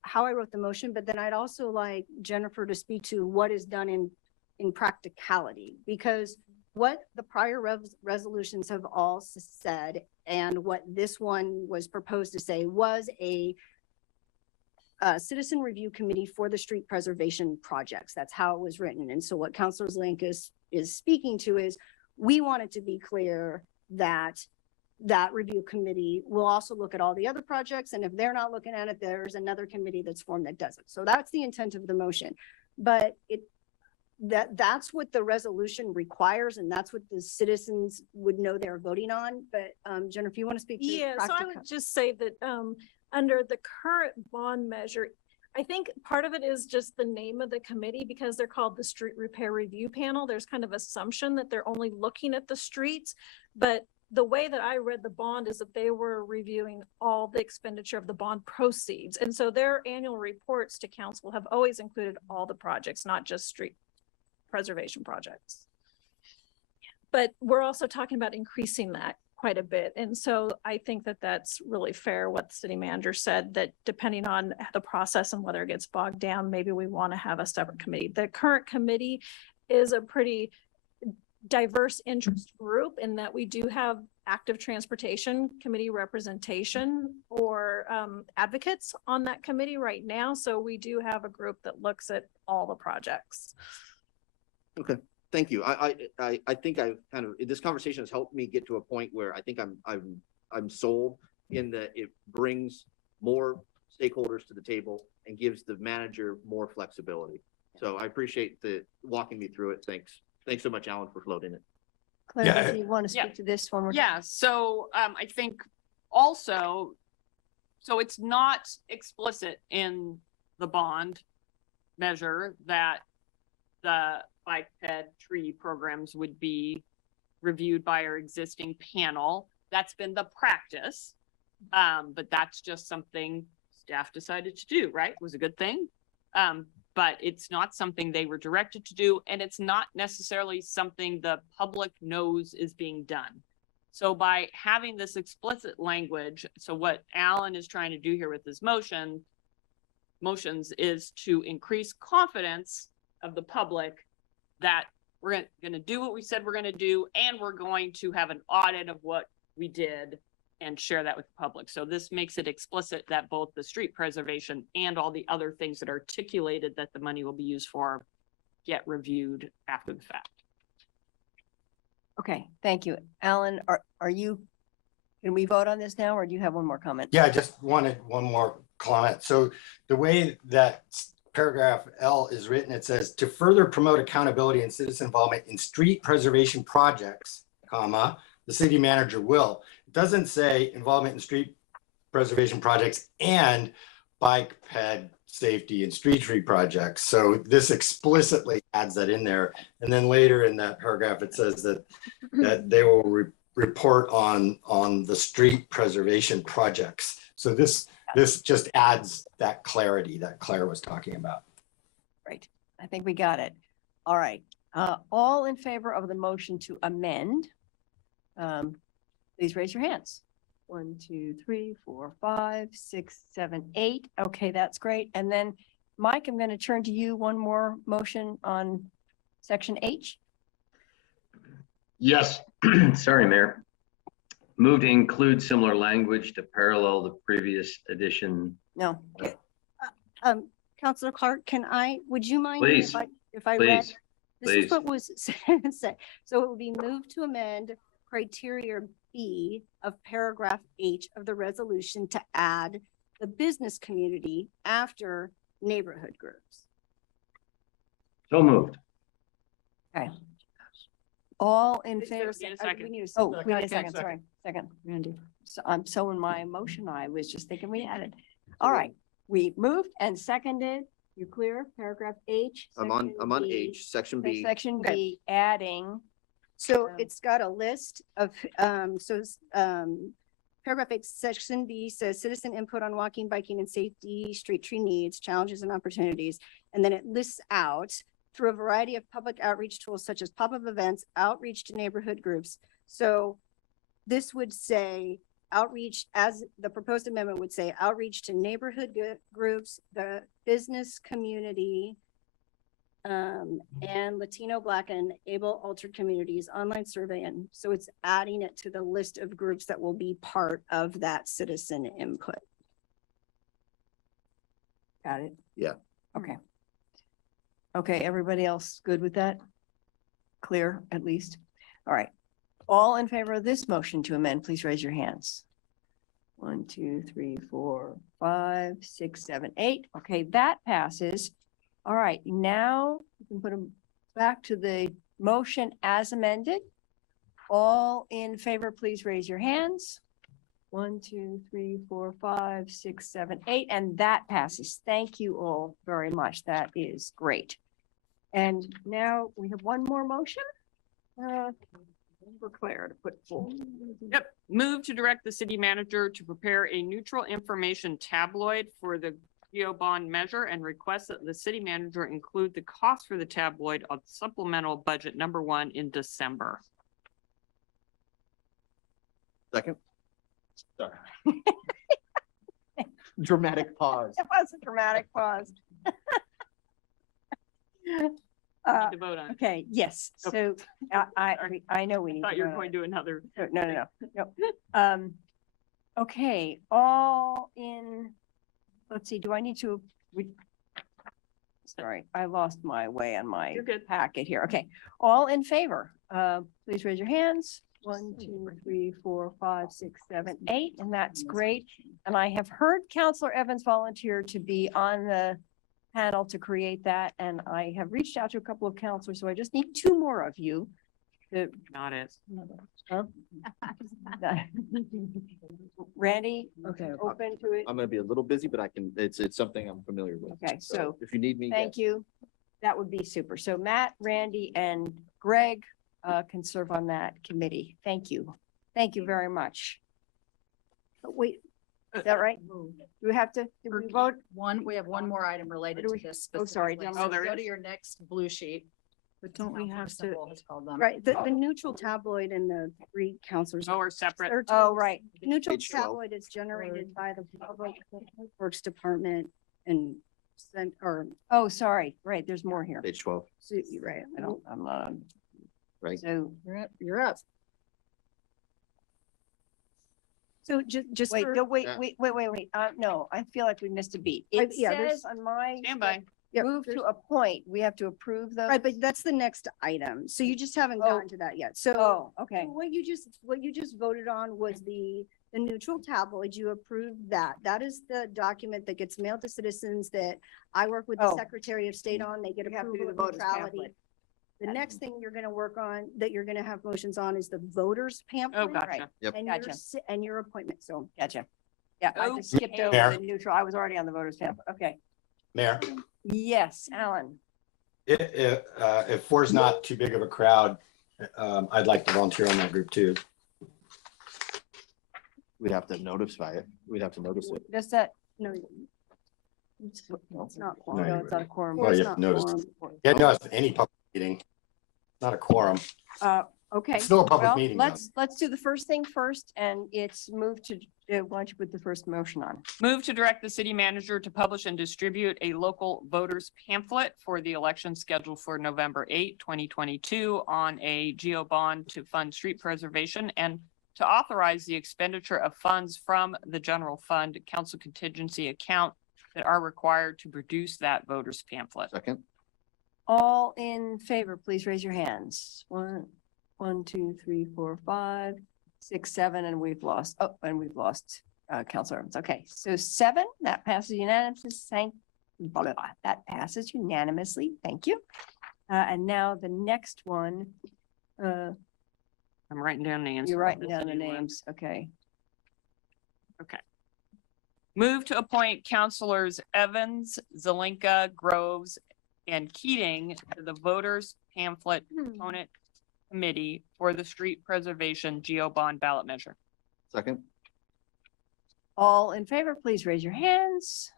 how I wrote the motion, but then I'd also like Jennifer to speak to what is done in practicality, because what the prior resolutions have all said and what this one was proposed to say was a citizen review committee for the street preservation projects. That's how it was written. And so what Councilor Zelenka is speaking to is, we want it to be clear that review committee will also look at all the other projects. And if they're not looking at it, there's another committee that's formed that does it. So that's the intent of the motion. But that's what the resolution requires, and that's what the citizens would know they're voting on. But Jennifer, if you want to speak to Yeah, so I practical- would just say that under the current bond measure, I think part of it is just the name of the committee because they're called the Street Repair Review Panel. There's kind of assumption that they're only looking at the streets. But the way that I read the bond is that they were reviewing all the expenditure of the bond proceeds. And so their annual reports to council have always included all the projects, not just street preservation projects. But we're also talking about increasing that quite a bit. And so I think that that's really fair what the city manager said, that depending on the process and whether it gets bogged down, maybe we want to have a separate committee. The current committee is a pretty diverse interest group in that we do have active transportation committee representation or advocates on that committee right now. So we do have a group that looks at all the projects. Okay, thank you. I think I've kind of, this conversation has helped me get to a point where I think I'm sold in that it brings more stakeholders to the table and gives the manager more flexibility. So I appreciate the walking me through it. Thanks. Thanks so much, Alan, for floating it. Claire, Yeah. do you want to speak to this one? Yeah, so I think also, so it's not explicit in the bond measure that the bike ped tree programs would be reviewed by our existing panel. That's been the practice. But that's just something staff decided to do, right? It was a good thing. But it's not something they were directed to do, and it's not necessarily something the public knows is being done. So by having this explicit language, so what Alan is trying to do here with his motions is to increase confidence of the public that we're going to do what we said we're going to do, and we're going to have an audit of what we did and share that with the public. So this makes it explicit that both the street preservation and all the other things that are articulated that the money will be used for get reviewed after the fact. Okay, thank you. Alan, are you, can we vote on this now, or do you have one more comment? Yeah, I just wanted one more comment. So the way that paragraph L is written, it says to further promote accountability and citizen involvement in street preservation projects, comma, the city manager will. It doesn't say involvement in street preservation projects and bike ped safety and street tree projects. So this explicitly adds that in there. And then later in that paragraph, it says that they will report on the street preservation projects. So this just adds that clarity that Claire was talking about. Right, I think we got it. All right, all in favor of the motion to amend, please raise your hands. 1, 2, 3, 4, 5, 6, 7, 8. Okay, that's great. And then Mike, I'm going to turn to you. One more motion on section H. Yes, sorry, Mayor. Move to include similar language to parallel the previous edition. No, Councilor Clark, would you mind Please, if I read? Please, This please. is what was said. So it would be moved to amend criteria B of paragraph H of the resolution to add the business community after neighborhood groups. So moved. okay. All in Is favor? there- need a second. We need a, oh, we need a Second. second, sorry, second. Randy. So in my motion, I was just thinking we added. All right, we moved and seconded. You clear? Paragraph H. I'm on section B. H, section B. Section Okay. B, adding. So it's got a list of, paragraph 8, section B says citizen input on walking, biking, and safety, street tree needs, challenges, and opportunities. And then it lists out through a variety of public outreach tools such as pop-up events, outreach to neighborhood groups. So this would say outreach, as the proposed amendment would say, outreach to neighborhood groups, the business community, and Latino, Black, and able altered communities online survey. And so it's adding it to the list of groups that will be part of that citizen input. Got it? Yeah. Okay. Okay, everybody else good with that? Clear, at least? All right. All in favor of this motion to amend, please raise your hands. 1, 2, 3, 4, 5, 6, 7, 8. Okay, that passes. All right, now you can put a back to the motion as amended. All in favor, please raise your hands. 1, 2, 3, 4, 5, 6, 7, 8, and that passes. Thank you all very much. That is great. And now we have one more motion. For Claire to put forward. Yep, move to direct the city manager to prepare a neutral information tabloid for the GO bond measure and request that the city manager include the cost for the tabloid on supplemental budget number 1 in December. Second. Sorry. Dramatic pause. It was a dramatic pause. Need to vote on it. Okay, yes, so I know we I need. thought to you were vote on going it. to do another. No. Okay, all in, let's see, do I need to? Sorry, I lost my way on my You're good. packet here. Okay, all in favor, please raise your hands. 1, 2, 3, 4, 5, 6, 7, 8, and that's great. And I have heard Counselor Evans volunteer to be on the panel to create that, and I have reached out to a couple of counselors, so I just need 2 more of you. To Not it. Huh? Randy, okay, open to it. I'm gonna be a little busy, but I can, it's something I'm familiar with. Okay, so if you need me. thank you. That would be super. So Matt, Randy, and Greg can serve on that committee. Thank you. Thank you very much. Wait, is that right? Do we have to, do we vote? We have one more item related do to we- this. oh, sorry, specifically. don't- So Oh, there Go is? to your next blue sheet. But don't we have to, Simple, it's called, right, the neutral tabloid and the 3 counselors. Oh, we're separate. They're Oh, terms. right. Neutral Page 12. tabloid is generated by the Public Works Department and sent, or, Oh, sorry. Right, there's more here. Page 12, so you're right. I don't, I'm not, right? so, You're up. So just wait, for, no, wait, Yeah. wait. No, I feel like we missed a beat. I- It yeah, there's- says on my. Stand by. yeah, Move to appoint. We have to approve those. right, but that's the next item. So you just haven't Oh. gotten to that yet. So Oh, okay. what you just voted on was the neutral tabloid. You approved that. That is the document that gets mailed to citizens that I work with the Oh. Secretary of State on. They get We have to do approval the of voters neutrality. pamphlet. The next thing you're gonna work on, that you're gonna have motions on is the voters pamphlet. Oh, gotcha. Yep. And Gotcha. and your appointment. So Gotcha. Yeah, I just Okay. skipped over Mayor. the neutral. I was already on the voters pamphlet. Okay. Mayor, Yes, Alan. if 4 is not too big of a crowd, I'd like to volunteer on that group too. We'd have to notify it. We'd have to notice it. Does that, no. It's not No, quorum. no, it's not a quorum. Well, It's you not have noticed. quorum. Yeah, no, it's any public meeting, not a quorum. Okay. It's still a public Well, meeting. though. let's do the first thing first, and it's moved to, why don't you put the first motion on? Move to direct the city manager to publish and distribute a local voters pamphlet for the election scheduled for November 8, 2022 on a GO bond to fund street preservation and to authorize the expenditure of funds from the general fund council contingency account that are required to produce that voters pamphlet. Second. All in favor, please raise your hands. 1, 2, 3, 4, 5, 6, 7, and we've lost, Counselor Evans. Okay, so 7, that passes unanimously. That passes unanimously. Thank you. And now the next one, I'm writing down names. you're for writing this down the anymore. names. Okay. Move to appoint counselors Evans, Zelinka, Groves, and Keating to the voters pamphlet component committee for the street preservation GO bond ballot measure. Second. All in favor, please raise your hands.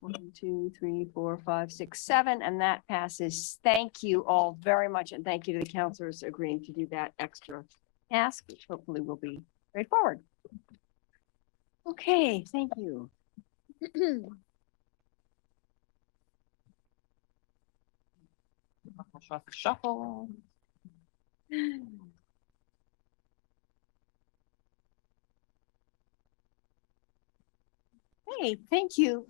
1, 2, 3, 4, 5, 6, 7, and that passes. Thank you all very much, and thank you to the counselors agreeing to do that extra task, which hopefully will be straightforward. Okay, thank you. Shuffle, shuffle. Hey, thank you.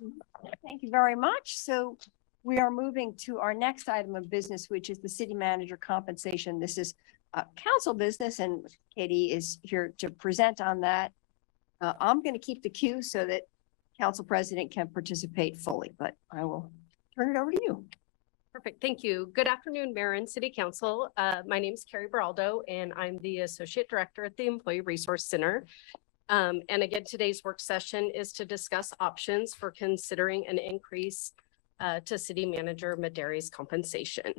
Thank you very much. So we are moving to our next item of business, which is the city manager compensation. This is council business, and Katie is here to present on that. I'm going to keep the queue so that council president can participate fully, but I will turn it over to you. Perfect. Thank you. Good afternoon, Mayor and City Council. My name is Carrie Baraldo, and I'm the Associate Director at the Employee Resource Center. And again, today's work session is to discuss options for considering an increase to City Manager Maderi's compensation.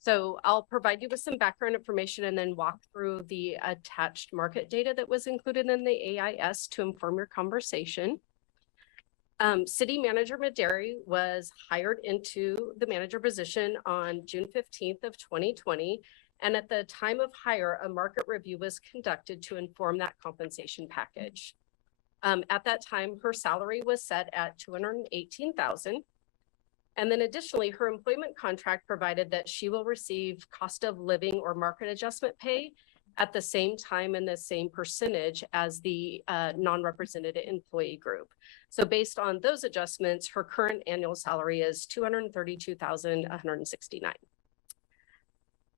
So I'll provide you with some background information and then walk through the attached market data that was included in the AIS to inform your conversation. City Manager Maderi was hired into the manager position on June 15th of 2020. And at the time of hire, a market review was conducted to inform that compensation package. At that time, her salary was set at $218,000. And then additionally, her employment contract provided that she will receive cost of living or market adjustment pay at the same time and the same percentage as the non-represented employee group. So based on those adjustments, her current annual salary is $232,169.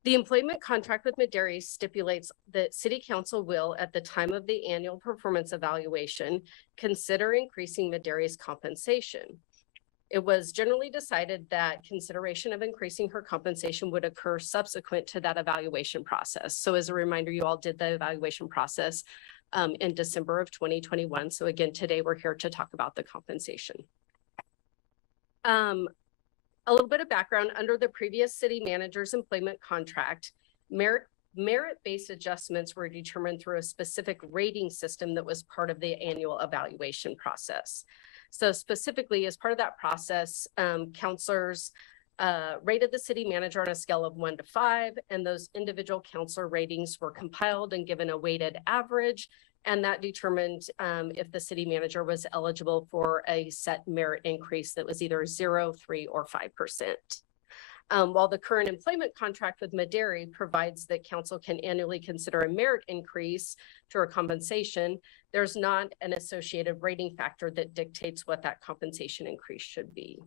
The employment contract with Maderi stipulates that City Council will, at the time of the annual performance evaluation, consider increasing Maderi's compensation. It was generally decided that consideration of increasing her compensation would occur subsequent to that evaluation process. So as a reminder, you all did the evaluation process in December of 2021. So again, today we're here to talk about the compensation. A little bit of background: under the previous city manager's employment contract, merit-based adjustments were determined through a specific rating system that was part of the annual evaluation process. So specifically, as part of that process, counselors rated the city manager on a scale of 1 to 5, and those individual counselor ratings were compiled and given a weighted average, and that determined if the city manager was eligible for a set merit increase that was either 0, 3, or 5%. While the current employment contract with Maderi provides that council can annually consider a merit increase to her compensation, there's not an associated rating factor that dictates what that compensation increase should be.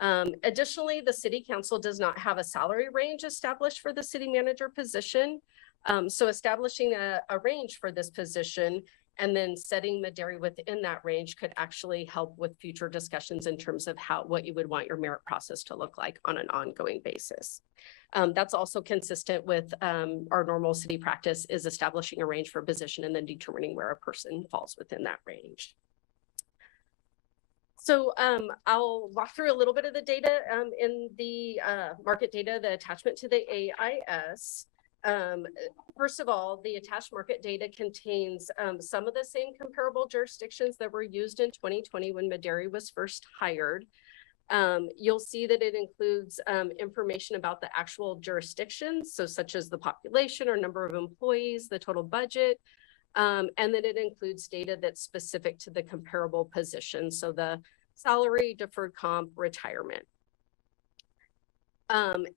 Additionally, the City Council does not have a salary range established for the city manager position. So establishing a range for this position and then setting Maderi within that range could actually help with future discussions in terms of what you would want your merit process to look like on an ongoing basis. That's also consistent with our normal city practice, is establishing a range for a position and then determining where a person falls within that range. So I'll walk through a little bit of the data in the market data, the attachment to the AIS. First of all, the attached market data contains some of the same comparable jurisdictions that were used in 2020 when Maderi was first hired. You'll see that it includes information about the actual jurisdictions, so such as the population or number of employees, the total budget, and then it includes data that's specific to the comparable position, so the salary, deferred comp, retirement.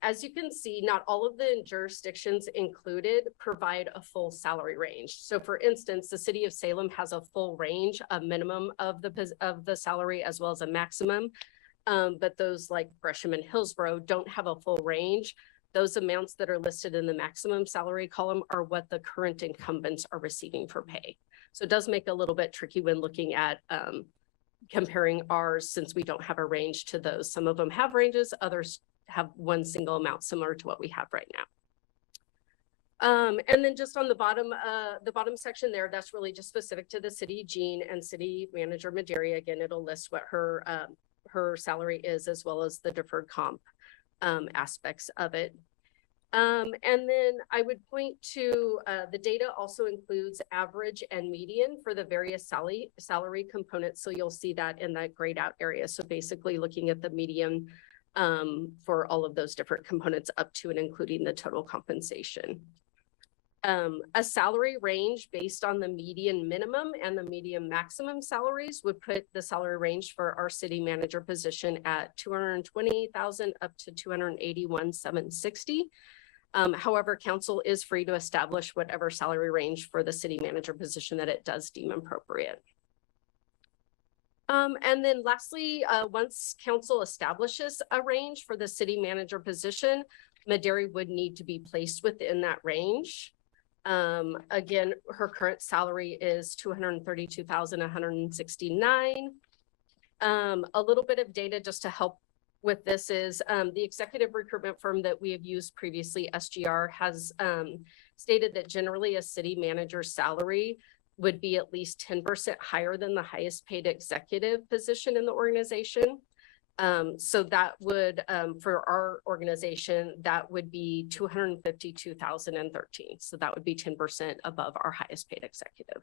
As you can see, not all of the jurisdictions included provide a full salary range. So for instance, the city of Salem has a full range, a minimum of the salary as well as a maximum. But those like Gresham and Hillsborough don't have a full range. Those amounts that are listed in the maximum salary column are what the current incumbents are receiving for pay. So it does make it a little bit tricky when looking at comparing ours, since we don't have a range to those. Some of them have ranges, others have one single amount similar to what we have right now. And then just on the bottom section there, that's really just specific to the city, Jean, and city manager Maderi. Again, it'll list what her salary is, as well as the deferred comp aspects of it. And then I would point to the data also includes average and median for the various salary components. So you'll see that in that grayed out area. So basically looking at the median for all of those different components up to and including the total compensation. A salary range based on the median minimum and the median maximum salaries would put the salary range for our city manager position at $220,000 up to $281,760. However, council is free to establish whatever salary range for the city manager position that it does deem appropriate. And then lastly, once council establishes a range for the city manager position, Maderi would need to be placed within that range. Again, her current salary is $232,169. A little bit of data just to help with this is the executive recruitment firm that we have used previously, SGR, has stated that generally a city manager's salary would be at least 10% higher than the highest paid executive position in the organization. So that would, for our organization, that would be 252,013. So that would be 10% above our highest paid executive.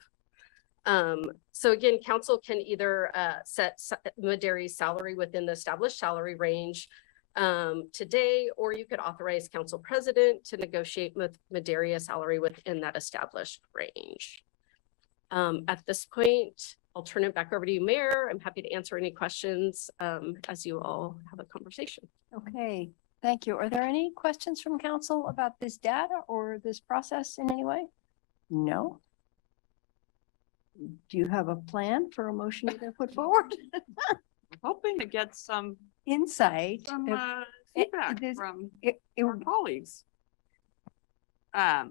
So again, council can either set Maderi's salary within the established salary range today, or you could authorize council president to negotiate with Maderi a salary within that established range. At this point, I'll turn it back over to you, Mayor. I'm happy to answer any questions as you all have a conversation. Okay, thank you. Are there any questions from council about this data or this process in any way? No? Do you have a plan for a motion to put forward? Hoping to get some Insight. feedback from our colleagues. Yeah.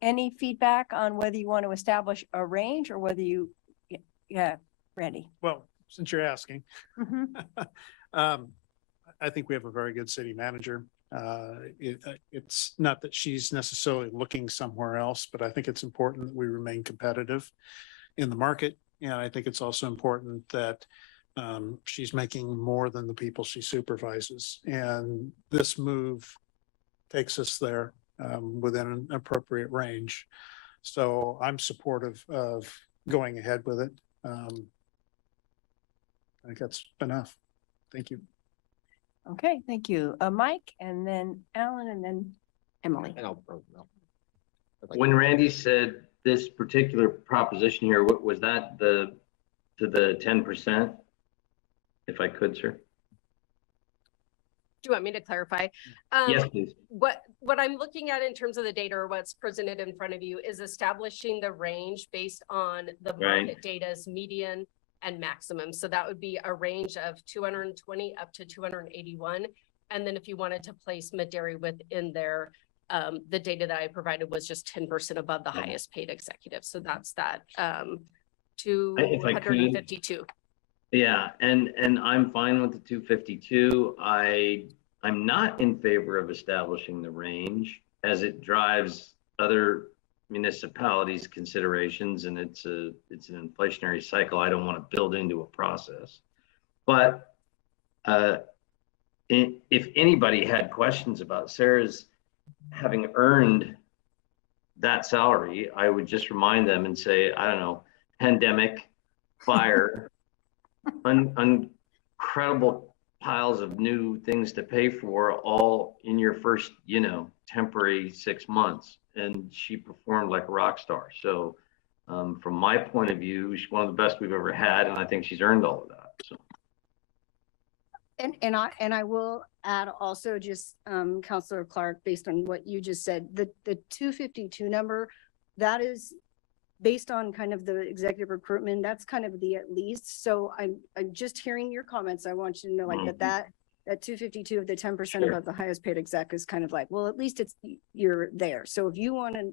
Any feedback on whether you want to establish a range or whether you, yeah, Randy? Well, since you're asking, I think we have a very good city manager. It's not that she's necessarily looking somewhere else, but I think it's important that we remain competitive in the market. And I think it's also important that she's making more than the people she supervises. And this move takes us there within an appropriate range. So I'm supportive of going ahead with it. I think that's enough. Thank you. Okay, thank you. Mike, and then Alan, and then Emily. When Randy said this particular proposition here, what was that to the 10%? If I could, sir. Do you want me to clarify? Yes, please. What I'm looking at in terms of the data or what's presented in front of you is establishing the range based on the market data's median and maximum. So that would be a range of 220 up to 281. And then if you wanted to place Maderi within there, the data that I provided was just 10% above the highest paid executive. So that's that 252. Yeah, and I'm fine with the 252. I'm not in favor of establishing the range as it drives other municipalities' considerations, and it's an inflationary cycle I don't want to build into a process. But if anybody had questions about Sarah's having earned that salary, I would just remind them and say, I don't know, pandemic, fire, incredible piles of new things to pay for, all in your first, temporary 6 months. And she performed like a rock star. So from my point of view, she's one of the best we've ever had. And I think she's earned all of that. So. And I will add also just Councilor Clark, based on what you just said, the 252 number, that is based on kind of the executive recruitment, that's kind of the at least. So I'm just hearing your comments. I want you to know like that 252 of the 10% above the highest paid exec is kind of like, well, at least you're there. So if you want to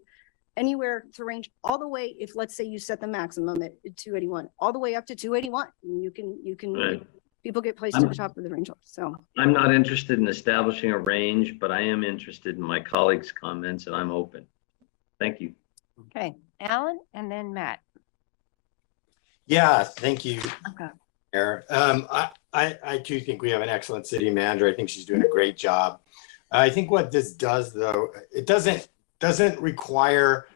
anywhere to range all the way, if let's say you set the maximum at 281, all the way up to 281, you can people get placed to the top of the range. So I'm not interested in establishing a range, but I am interested in my colleagues' comments, and I'm open. Thank you. Okay, Alan, and then Matt. Yeah, thank you. Okay. I too think we have an excellent city manager. I think she's doing a great job. I think what this does, though, it doesn't require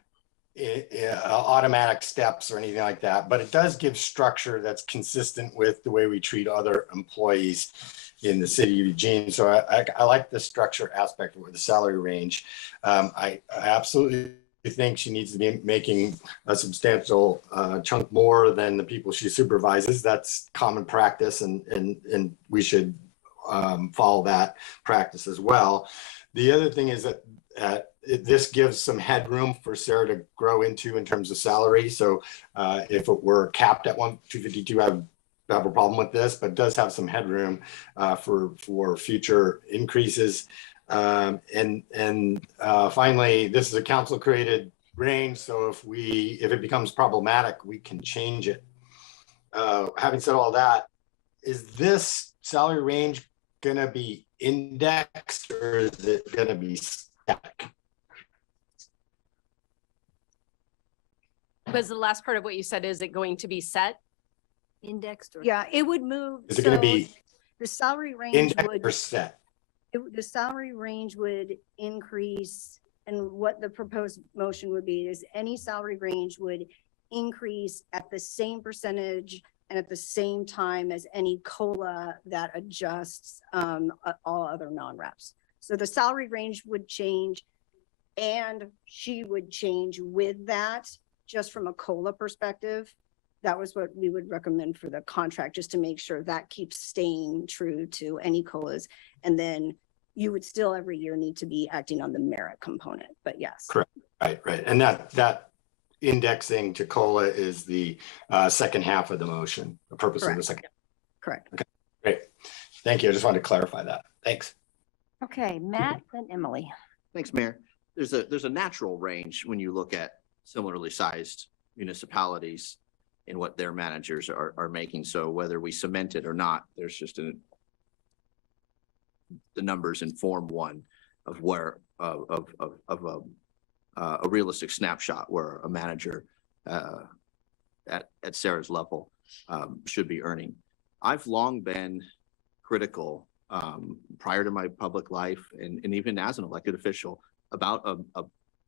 automatic steps or anything like that, but it does give structure that's consistent with the way we treat other employees in the city of Eugene. So I like the structure aspect with the salary range. I absolutely think she needs to be making a substantial chunk more than the people she supervises. That's common practice, and we should follow that practice as well. The other thing is that this gives some headroom for Sarah to grow into in terms of salary. So if it were capped at 252, I would have a problem with this, but it does have some headroom for future increases. And finally, this is a council created range. So if it becomes problematic, we can change it. Having said all that, is this salary range gonna be indexed or is it gonna be static? Was the last part of what you said, is it going to be set? Indexed or? Yeah, it would move. Is it gonna so be The salary range indexed or would, set? the salary range would increase, and what the proposed motion would be is any salary range would increase at the same percentage and at the same time as any COLA that adjusts all other non-reps. So the salary range would change and she would change with that, just from a COLA perspective. That was what we would recommend for the contract, just to make sure that keeps staying true to any COLAs. And then you would still every year need to be acting on the merit component, but yes. Correct. Right. And that indexing to COLA is the second half of the motion, the purpose of the Correct. second. Correct. Okay, great. Thank you. I just wanted to clarify that. Thanks. Okay, Matt and Emily. Thanks, Mayor. There's a natural range when you look at similarly sized municipalities and what their managers are making. So whether we cement it or not, there's just the numbers inform one of where of a realistic snapshot where a manager at Sarah's level should be earning. I've long been critical prior to my public life and even as an elected official about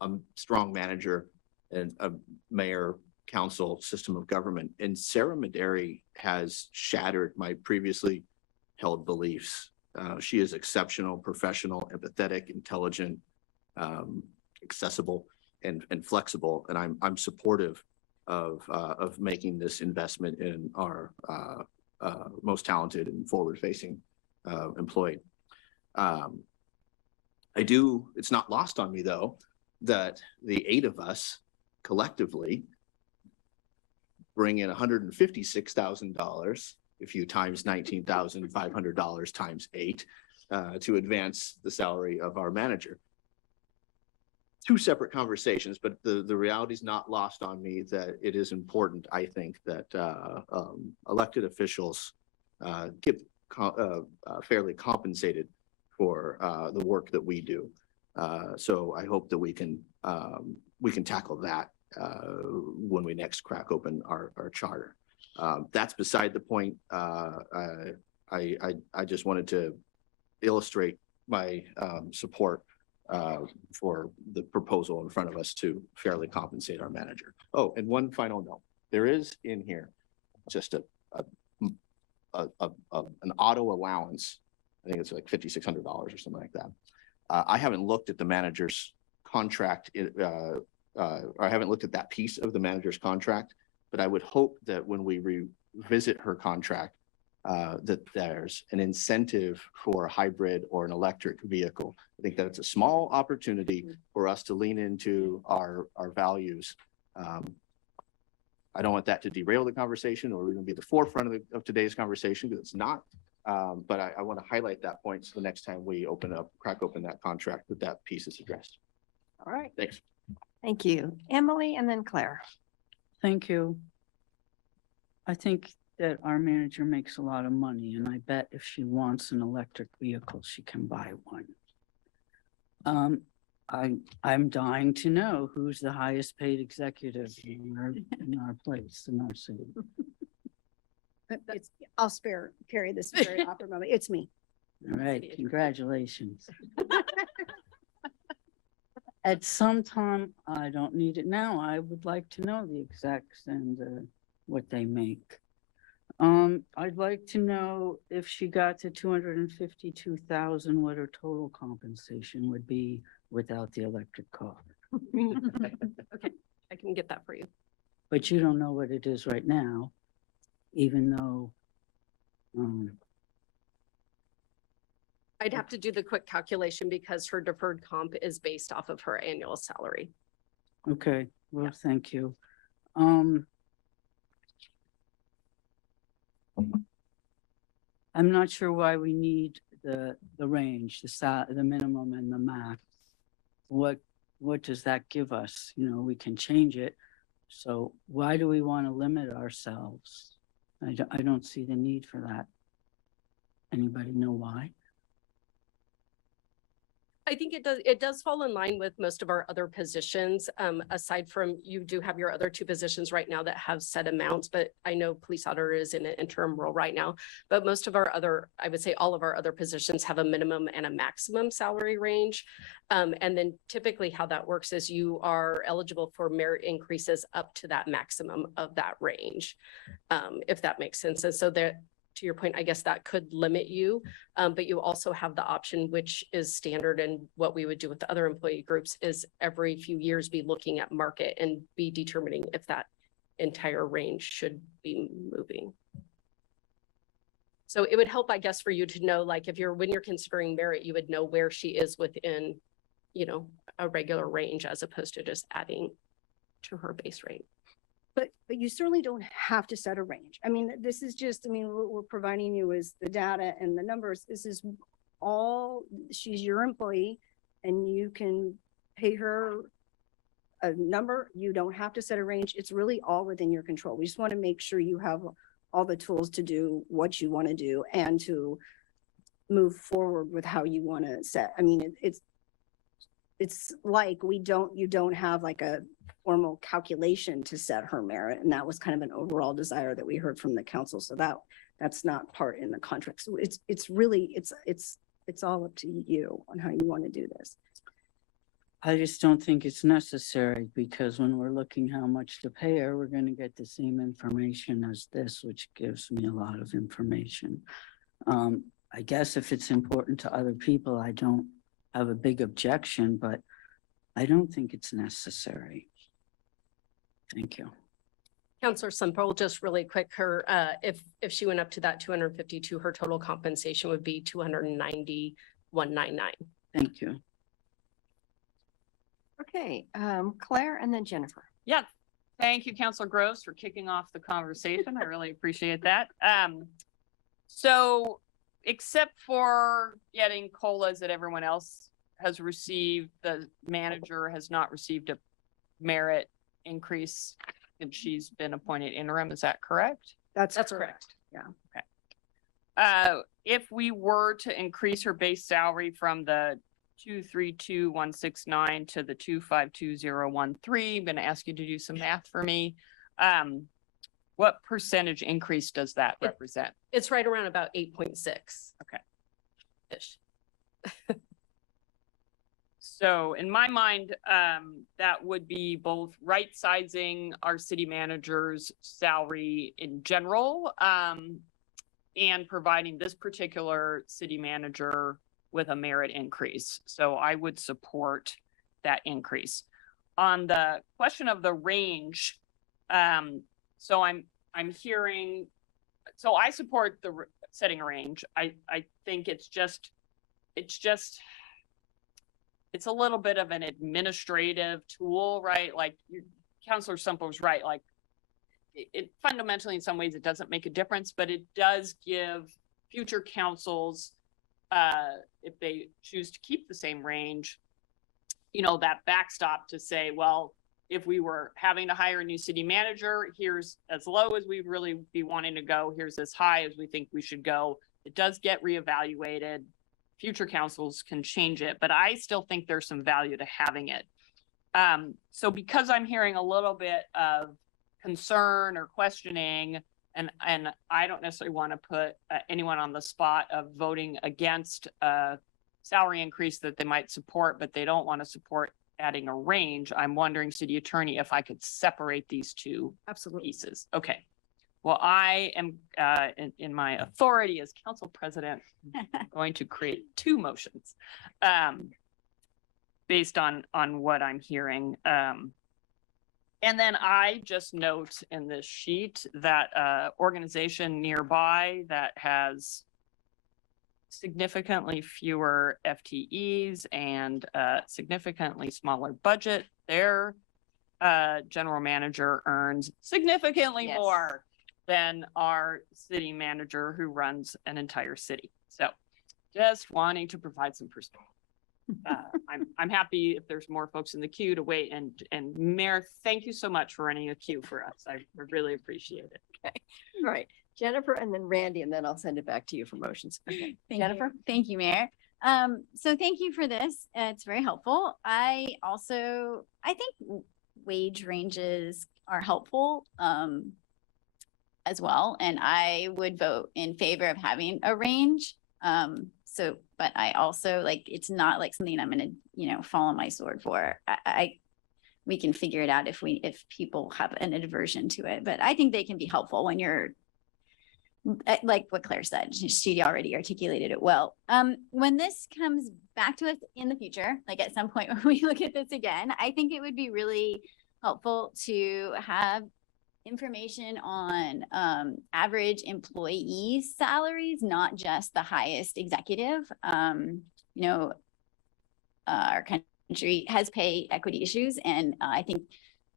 a strong manager and a mayor council system of government. And Sarah Maderi has shattered my previously held beliefs. She is exceptional, professional, empathetic, intelligent, accessible, and flexible. And I'm supportive of making this investment in our most talented and forward-facing employee. It's not lost on me though, that the 8 of us collectively bring in $156,000 if you times $19,500 times 8 to advance the salary of our manager. 2 separate conversations, but the reality is not lost on me that it is important, I think, that elected officials get fairly compensated for the work that we do. So I hope that we can tackle that when we next crack open our charter. That's beside the point. I just wanted to illustrate my support for the proposal in front of us to fairly compensate our manager. Oh, and one final note. There is in here just an auto allowance. I think it's like $5,600 or something like that. I haven't looked at the manager's contract, or I haven't looked at that piece of the manager's contract, but I would hope that when we revisit her contract, that there's an incentive for a hybrid or an electric vehicle. I think that it's a small opportunity for us to lean into our values. I don't want that to derail the conversation or even be the forefront of today's conversation, because it's not. But I want to highlight that point so the next time we crack open that contract, that piece is addressed. All right. Thanks. Thank you. Emily and then Claire. Thank you. I think that our manager makes a lot of money, and I bet if she wants an electric vehicle, she can buy one. I'm dying to know who's the highest paid executive in our place, in our city. I'll carry this very awkward moment. It's me. All right, congratulations. At some time, I don't need it now. I would like to know the execs and what they make. I'd like to know if she got to 252,000, what her total compensation would be without the electric car. Okay, I can get that for you. But you don't know what it is right now, even though I'd have to do the quick calculation because her deferred comp is based off of her annual salary. okay, well, thank you. I'm not sure why we need the range, the minimum and the max. What does that give us? You know, we can change it. So why do we want to limit ourselves? I don't see the need for that. Anybody know why? I think it does fall in line with most of our other positions. Aside from, you do have your other two positions right now that have set amounts, but I know police auditor is in an interim role right now. But most of our other, I would say all of our other positions have a minimum and a maximum salary range. And then typically how that works is you are eligible for merit increases up to that maximum of that range, if that makes sense. And so there, to your point, I guess that could limit you, but you also have the option, which is standard, and what we would do with the other employee groups is every few years be looking at market and be determining if that entire range should be moving. So it would help, I guess, for you to know, like, if you're, when you're considering merit, you would know where she is within, you know, a regular range as opposed to just adding to her base rate. But you certainly don't have to set a range. I mean, this is just, I mean, what we're providing you is the data and the numbers. This is all, she's your employee and you can pay her a number. You don't have to set a range. It's really all within your control. We just want to make sure you have all the tools to do what you want to do and to move forward with how you want to set. I mean, it's like you don't have like a formal calculation to set her merit. And that was kind of an overall desire that we heard from the council. So that's not part in the contract. So it's really, it's all up to you on how you want to do this. I just don't think it's necessary, because when we're looking how much to pay her, we're going to get the same information as this, which gives me a lot of information. I guess if it's important to other people, I don't have a big objection, but I don't think it's necessary. Thank you. Counselor Semple, just really quick, her, if she went up to that 252, her total compensation would be 290,199. Thank you. Okay, Claire and then Jennifer. Yeah, thank you, Counselor Groves, for kicking off the conversation. I really appreciate that. So except for getting COLAs that everyone else has received, the manager has not received a merit increase, and she's been appointed interim. Is that correct? That's correct. Yeah. Okay. If we were to increase her base salary from the 232,169 to the 252,013, I'm going to ask you to do some math for me. What percentage increase does that represent? It's right around about 8.6. Okay. Ish. So in my mind, that would be both right sizing our city manager's salary in general, and providing this particular city manager with a merit increase. So I would support that increase. On the question of the range, so I'm hearing, so I support the setting a range. I think it's a little bit of an administrative tool, right? Like Counselor Semple's right. Like it fundamentally, in some ways, it doesn't make a difference, but it does give future councils, if they choose to keep the same range, you know, that backstop to say, well, if we were having to hire a new city manager, here's as low as we'd really be wanting to go. Here's as high as we think we should go. It does get reevaluated. Future councils can change it, but I still think there's some value to having it. So because I'm hearing a little bit of concern or questioning, and I don't necessarily want to put anyone on the spot of voting against a salary increase that they might support, but they don't want to support adding a range. I'm wondering, City Attorney, if I could separate these two pieces. Okay. Well, I am, in my authority as council president, going to create two motions based on what I'm hearing. And then I just note in this sheet that organization nearby that has significantly fewer FTEs and significantly smaller budget, their general manager earns significantly more than our city manager who runs an entire city. So just wanting to provide some perspective. I'm happy if there's more folks in the queue to wait, and Mayor, thank you so much for running a queue for us. I really appreciate it. Okay. All right, Jennifer and then Randy, and then I'll send it back to you for motions. Okay. Thank Jennifer? you. Thank you, Mayor. So thank you for this. It's very helpful. I think wage ranges are helpful, as well. And I would vote in favor of having a range. But I also it's not like something I'm gonna, fall on my sword for. We can figure it out if people have an aversion to it, but I think they can be helpful when you're, like what Claire said, she already articulated it well. When this comes back to us in the future, like at some point when we look at this again, I think it would be really helpful to have information on average employee salaries, not just the highest executive. Our country has pay equity issues, and I think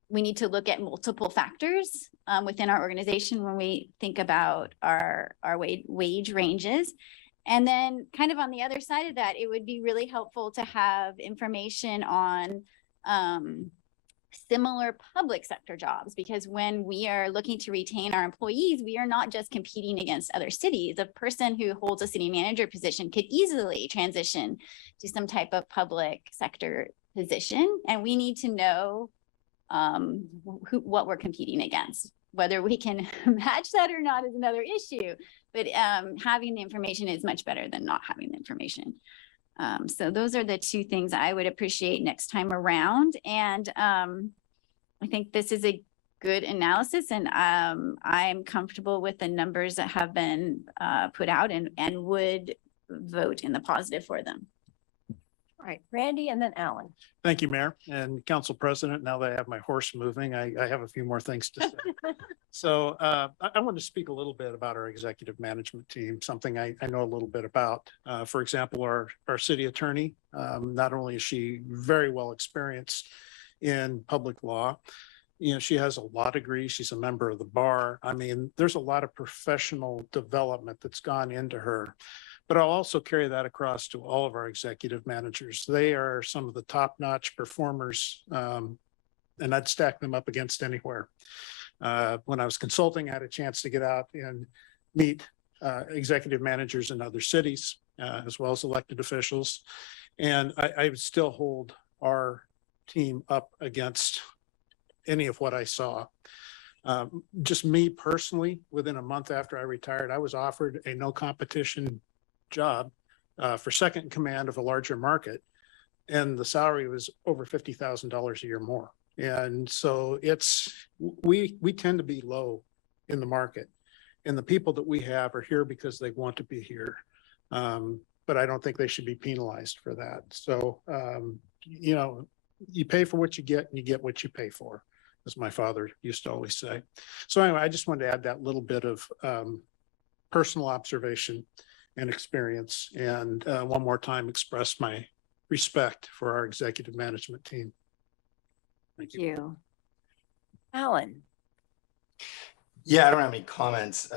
we need to look at multiple factors within our organization when we think about our wage ranges. And then kind of on the other side of that, it would be really helpful to have information on similar public sector jobs, because when we are looking to retain our employees, we are not just competing against other cities. A person who holds a city manager position could easily transition to some type of public sector position, and we need to know what we're competing against. Whether we can match that or not is another issue, but having the information is much better than not having the information. So those are the two things I would appreciate next time around. And I think this is a good analysis, and I'm comfortable with the numbers that have been put out and would vote in the positive for them. All right, Randy and then Alan. Thank you, Mayor and Council President. Now that I have my horse moving, I have a few more things to say. So I want to speak a little bit about our executive management team, something I know a little bit about. For example, our city attorney, not only is she very well experienced in public law, she has a law degree. She's a member of the bar. I mean, there's a lot of professional development that's gone into her. But I'll also carry that across to all of our executive managers. They are some of the top-notch performers, and I'd stack them up against anywhere. When I was consulting, I had a chance to get out and meet executive managers in other cities, as well as elected officials. And I would still hold our team up against any of what I saw. Just me personally, within a month after I retired, I was offered a no competition job for second in command of a larger market, and the salary was over $50,000 a year more. And so we tend to be low in the market, and the people that we have are here because they want to be here. But I don't think they should be penalized for that. So you pay for what you get, and you get what you pay for, as my father used to always say. So anyway, I just wanted to add that little bit of personal observation and experience, and one more time express my respect for our executive management team. Thank you. Alan. Yeah, I don't have any comments.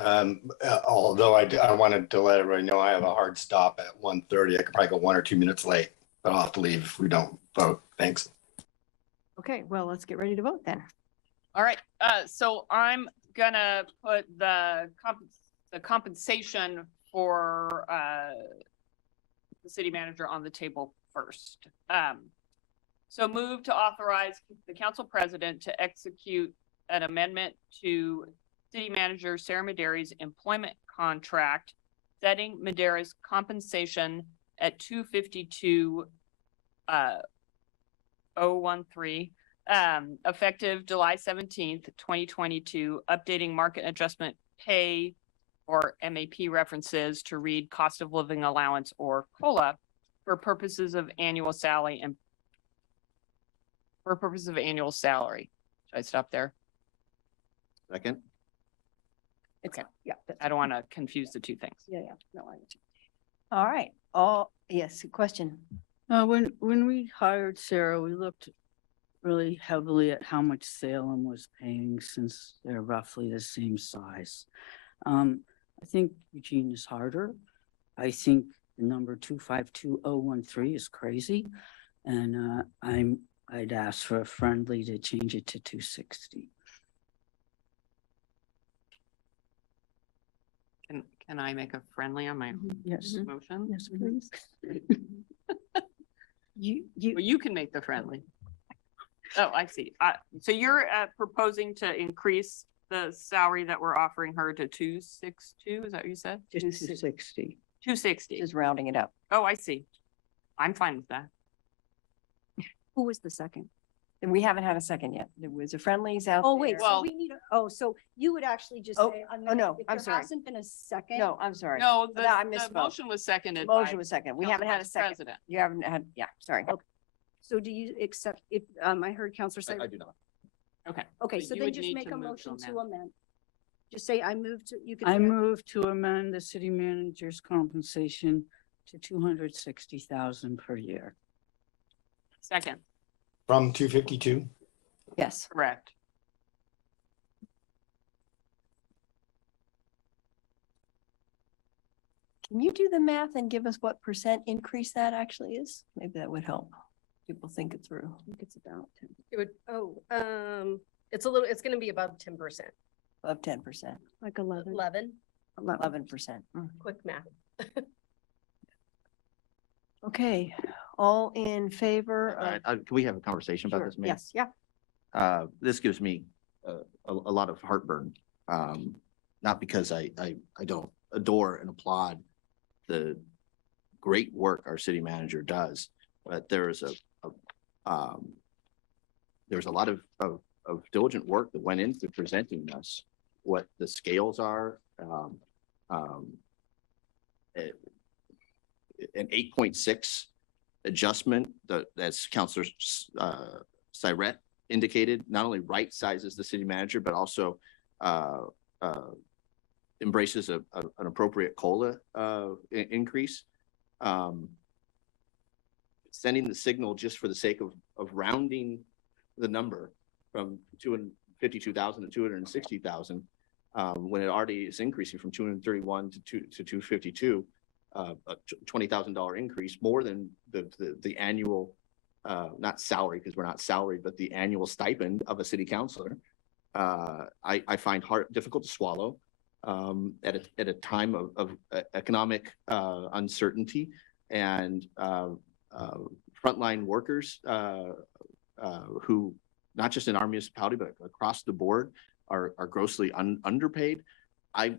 Although I wanted to let everybody know I have a hard stop at 1:30. I could probably go 1 or 2 minutes late, but I'll have to leave if we don't vote. Thanks. Okay, well, let's get ready to vote then. All right, so I'm gonna put the compensation for the city manager on the table first. So move to authorize the council president to execute an amendment to city manager Sarah Medeiros' employment contract, setting Medeiros' compensation at $252,013, effective July 17th, 2022, updating market adjustment pay or MAP references to read cost of living allowance or COLA for purposes of annual salary and Should I stop there? Second. Okay, yeah. I don't want to confuse the two things. Yeah. No, all right. Yes, question. When we hired Sarah, we looked really heavily at how much Salem was paying, since they're roughly the same size. I think Eugene is harder. I think the number 252,013 is crazy. And I'd ask for a friendly to change it to 260. Can I make a friendly on my Yes, motion? yes, please. Well, you can make the friendly. Oh, I see. So you're proposing to increase the salary that we're offering her to 262, is that what you said? Just 260. 260. Just rounding it up. Oh, I see. I'm fine with that. Who was the second? And we haven't had a second yet. There was a friendlies out Oh, wait, there. so Well- we need, so you would actually just Oh, say. oh, no, if I'm there sorry. Hasn't been a second. No, I'm sorry. No, No, I the misspoke. motion was seconded. Motion by was second. We Council haven't had a Vice second. President. You haven't had, yeah, sorry. Okay. So do you accept, if, I heard Counselor say. I do not. Okay. Okay, So so you then would just need make to a move to motion to amend. Just say, I move to, you can. I say, move to amend the city manager's compensation to 260,000 per year. Second, From 252? Yes. correct. Can you do the math and give us what percent increase that actually is? Maybe that would help people think it through. I think it's about 10. It would, it's gonna be above 10%, Above 10%, Like 11. 11%. quick math. Okay, all in favor of? Can we have a conversation about Sure, this, Mayor? yes, yeah. This gives me a lot of heartburn. Not because I don't adore and applaud the great work our city manager does, but there's a lot of diligent work that went into presenting us what the scales are. An 8.6 adjustment that, as Councilor Syret indicated, not only right sizes the city manager, but also embraces an appropriate COLA increase. Sending the signal just for the sake of rounding the number from 252,000 to 260,000, when it already is increasing from 231 to 252, a $20,000 increase, more than the annual, not salary, because we're not salaried, but the annual stipend of a city councilor. I find difficult to swallow at a time of economic uncertainty, and frontline workers who, not just in our municipality, but across the board, are grossly underpaid. I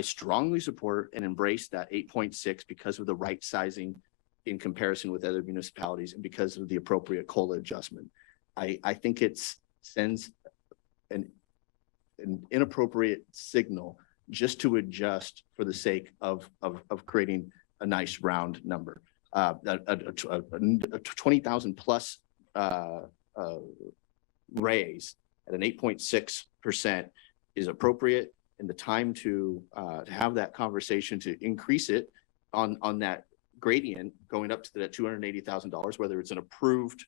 strongly support and embrace that 8.6 because of the right sizing in comparison with other municipalities and because of the appropriate COLA adjustment. I think it sends an inappropriate signal just to adjust for the sake of creating a nice round number. A 20,000 plus raise at an 8.6% is appropriate, and the time to have that conversation to increase it on that gradient going up to that $280,000, whether it's an approved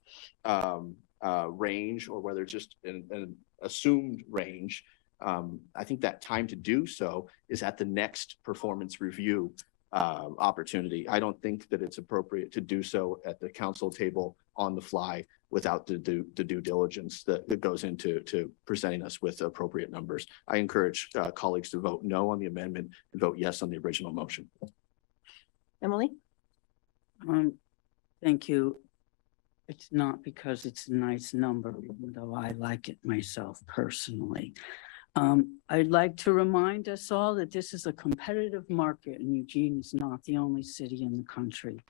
range or whether it's just an assumed range. I think that time to do so is at the next performance review opportunity. I don't think that it's appropriate to do so at the council table on the fly without the due diligence that goes into presenting us with appropriate numbers. I encourage colleagues to vote no on the amendment and vote yes on the original motion. Emily? Thank you. It's not because it's a nice number, even though I like it myself personally. I'd like to remind us all that this is a competitive market and Eugene is not the only city in the country.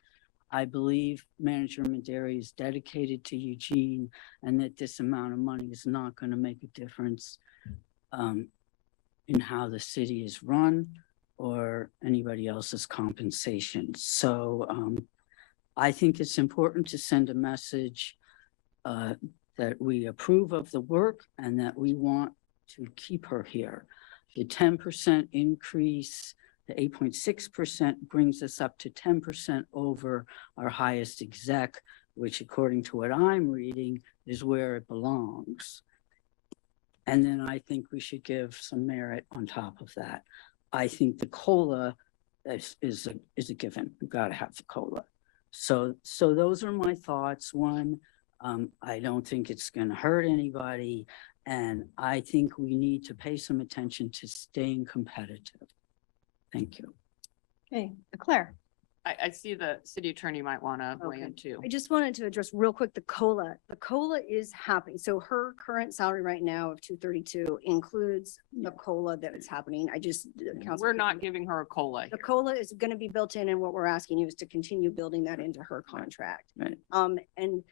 I believe Manager Maderi is dedicated to Eugene and that this amount of money is not going to make a difference in how the city is run or anybody else's compensation. So I think it's important to send a message that we approve of the work and that we want to keep her here. The 10% increase, the 8.6% brings us up to 10% over our highest exec, which according to what I'm reading is where it belongs. And then I think we should give some merit on top of that. I think the COLA is a given. We've got to have the COLA. So those are my thoughts. One, I don't think it's going to hurt anybody. And I think we need to pay some attention to staying competitive. Thank you. Okay, Claire. I see the city attorney might want to weigh Okay. in too. I just wanted to address real quick the COLA. The COLA is happening. So her current salary right now of 232 includes the COLA that is happening. I just. We're not giving her a COLA The here. COLA is going to be built in, and what we're asking you is to continue building that into her contract. Right. And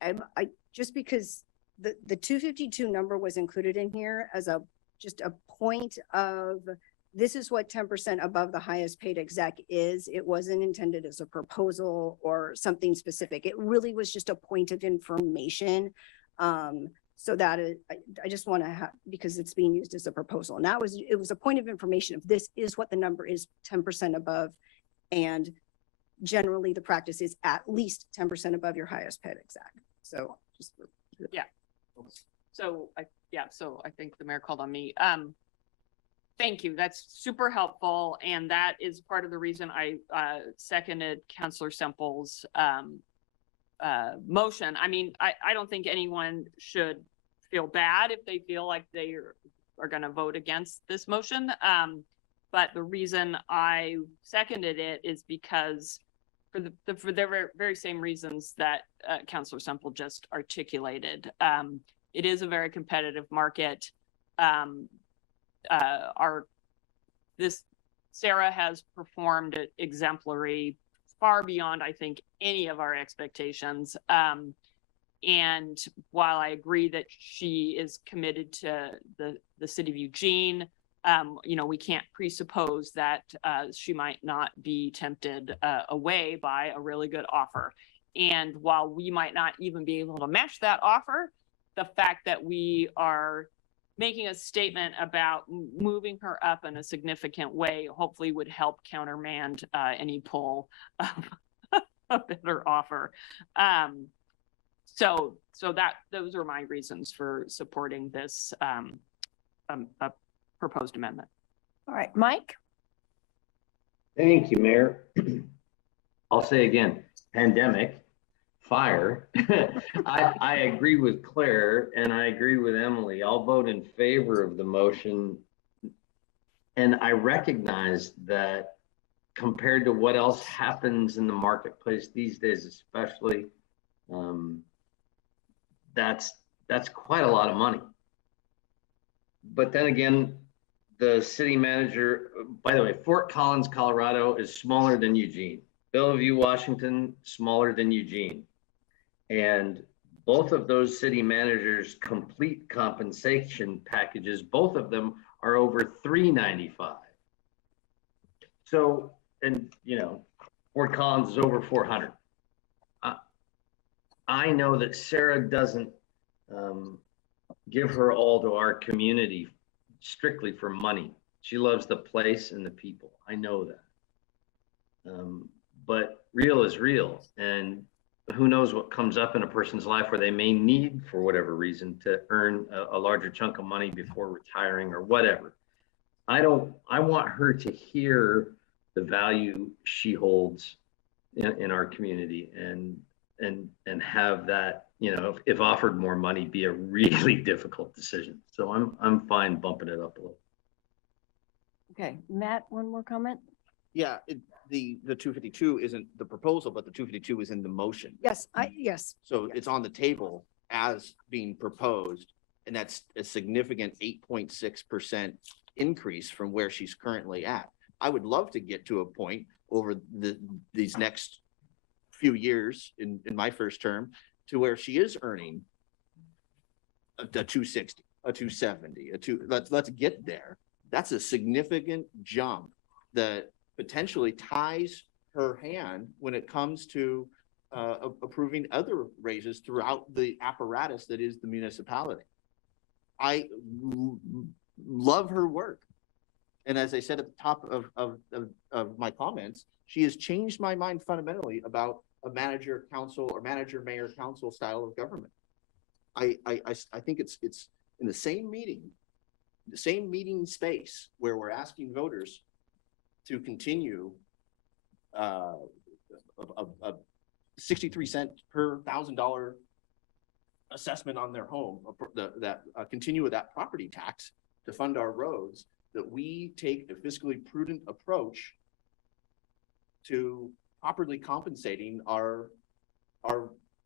I just because the 252 number was included in here as just a point of, this is what 10% above the highest paid exec is. It wasn't intended as a proposal or something specific. It really was just a point of information. So that is, I just want to have, because it's being used as a proposal. And it was a point of information. If this is what the number is, 10% above. And generally the practice is at least 10% above your highest paid exec. So just. So I think the mayor called on me. Thank you. That's super helpful. And that is part of the reason I seconded Counselor Semple's motion. I mean, I don't think anyone should feel bad if they feel like they are going to vote against this motion. But the reason I seconded it is because for the very same reasons that Counselor Semple just articulated. It is a very competitive market. Sarah has performed exemplary, far beyond, I think, any of our expectations. And while I agree that she is committed to the city of Eugene, we can't presuppose that she might not be tempted away by a really good offer. And while we might not even be able to match that offer, the fact that we are making a statement about moving her up in a significant way, hopefully would help countermand any pull of a better offer. So those are my reasons for supporting this proposed amendment. All right, Mike? Thank you, Mayor. I'll say again, pandemic, fire. I agree with Claire and I agree with Emily. I'll vote in favor of the motion. And I recognize that compared to what else happens in the marketplace these days, especially, that's quite a lot of money. But then again, the city manager, by the way, Fort Collins, Colorado is smaller than Eugene. Bellevue, Washington, smaller than Eugene. And both of those city managers' complete compensation packages, both of them are over $395. So, and Fort Collins is over 400. I know that Sarah doesn't give her all to our community strictly for money. She loves the place and the people. I know that. But real is real. And who knows what comes up in a person's life where they may need, for whatever reason, to earn a larger chunk of money before retiring or whatever. I want her to hear the value she holds in our community and have that, if offered more money, be a really difficult decision. So I'm fine bumping it up a little. Okay, Matt, one more comment? Yeah, the 252 isn't the proposal, but the 252 is in the motion. Yes, yes. So it's on the table as being proposed, and that's a significant 8.6% increase from where she's currently at. I would love to get to a point over these next few years in my first term to where she is earning a 260, a 270, let's get there. That's a significant jump that potentially ties her hand when it comes to approving other raises throughout the apparatus that is the municipality. I love her work. And as I said at the top of my comments, she has changed my mind fundamentally about a manager council or manager mayor council style of government. I think it's in the same meeting space where we're asking voters to continue a 63 cent per $1,000 assessment on their home, continue with that property tax to fund our roads. that we take a fiscally prudent approach to properly compensating our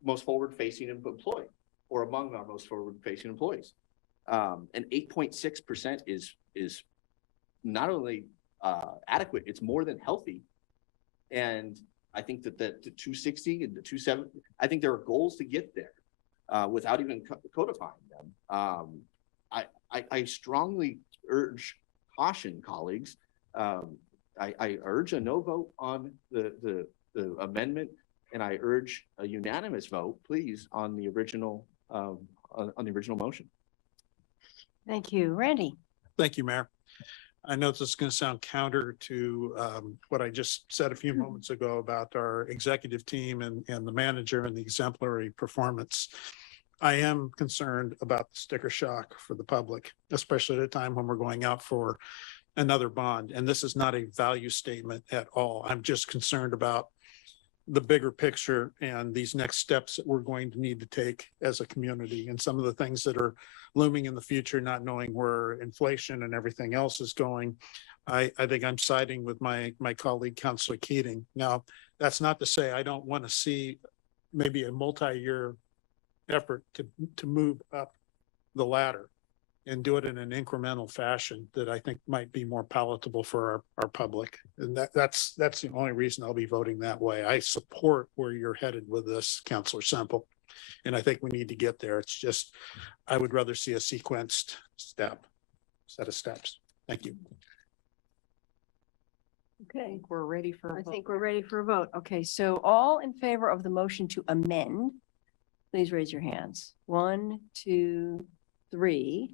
most forward-facing employee, or among our most forward-facing employees. And 8.6% is not only adequate, it's more than healthy. And I think that the 260 and the 270, I think there are goals to get there without even codifying them. I strongly urge caution, colleagues. I urge a no vote on the amendment, and I urge a unanimous vote, please, on the original motion. Thank you. Randy? Thank you, Mayor. I know this is going to sound counter to what I just said a few moments ago about our executive team and the manager and the exemplary performance. I am concerned about the sticker shock for the public, especially at a time when we're going out for another bond. And this is not a value statement at all. I'm just concerned about the bigger picture and these next steps that we're going to need to take as a community, and some of the things that are looming in the future, not knowing where inflation and everything else is going. I think I'm siding with my colleague, Councilor Keating. Now, that's not to say I don't want to see maybe a multi-year effort to move up the ladder and do it in an incremental fashion that I think might be more palatable for our public. And that's the only reason I'll be voting that way. I support where you're headed with this, Councilor Semple. And I think we need to get there. It's just, I would rather see a sequenced set of steps. Thank you. Okay, We're ready for I a vote. think we're ready for a vote. Okay, so all in favor of the motion to amend, please raise your hands. 1, 2, 3.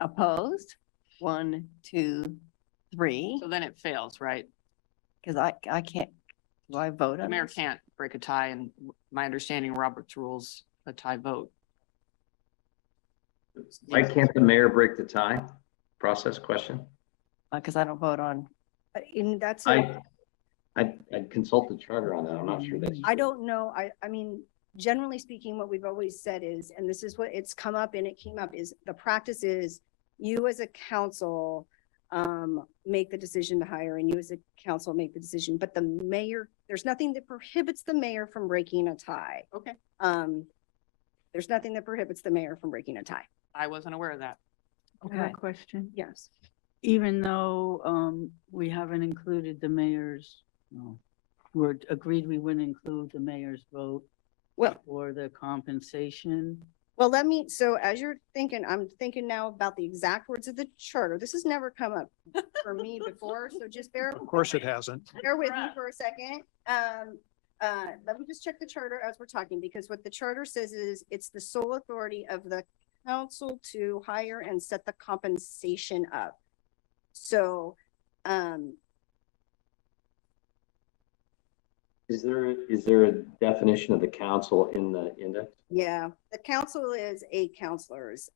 Opposed? 1, 2, 3. So then it fails, right? Because I can't, do I vote The on mayor this? can't break a tie, and my understanding, Robert's rules, a tie vote. Why can't the mayor break the tie? Process question. Because I don't vote on, And that's, I consult the charter on that. I'm not sure that's. I don't know. I mean, generally speaking, what we've always said is, and this is what it's come up and it came up, is the practice is you as a council make the decision to hire, and you as a council make the decision, but the mayor, there's nothing that prohibits the mayor from breaking a tie. Okay. There's nothing that prohibits the mayor from breaking a tie. I wasn't aware of that. I have Okay. a question. Yes. Even though we haven't included the mayor's, we're agreed we wouldn't include the mayor's vote Well, for the compensation. well, let me, so as you're thinking, I'm thinking now about the exact words of the charter. This has never come up for me before, so just bear. Of course it hasn't. Bear with me for a second. Let me just check the charter as we're talking, because what the charter says is it's the sole authority of the council to hire and set the compensation up. So, Is there a definition of the council in the index? yeah, the council is 8 counselors.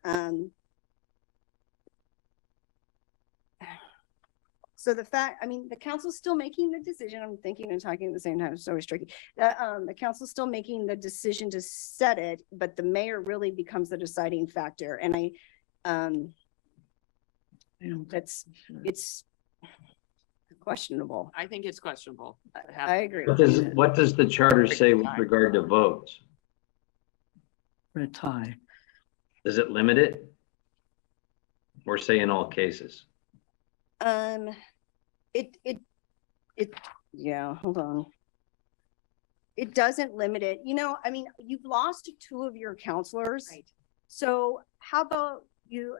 So the fact, I mean, the council's still making the decision. I'm thinking and talking at the same time. It's always tricky. The council's still making the decision to set it, but the mayor really becomes the deciding factor. And it's questionable. I think it's questionable. I agree. What does the charter say with regard to votes? For a tie. Does it limit it? Or say in all cases? Yeah, hold on. It doesn't limit it. You know, I mean, you've lost 2 of your counselors. Right. So how about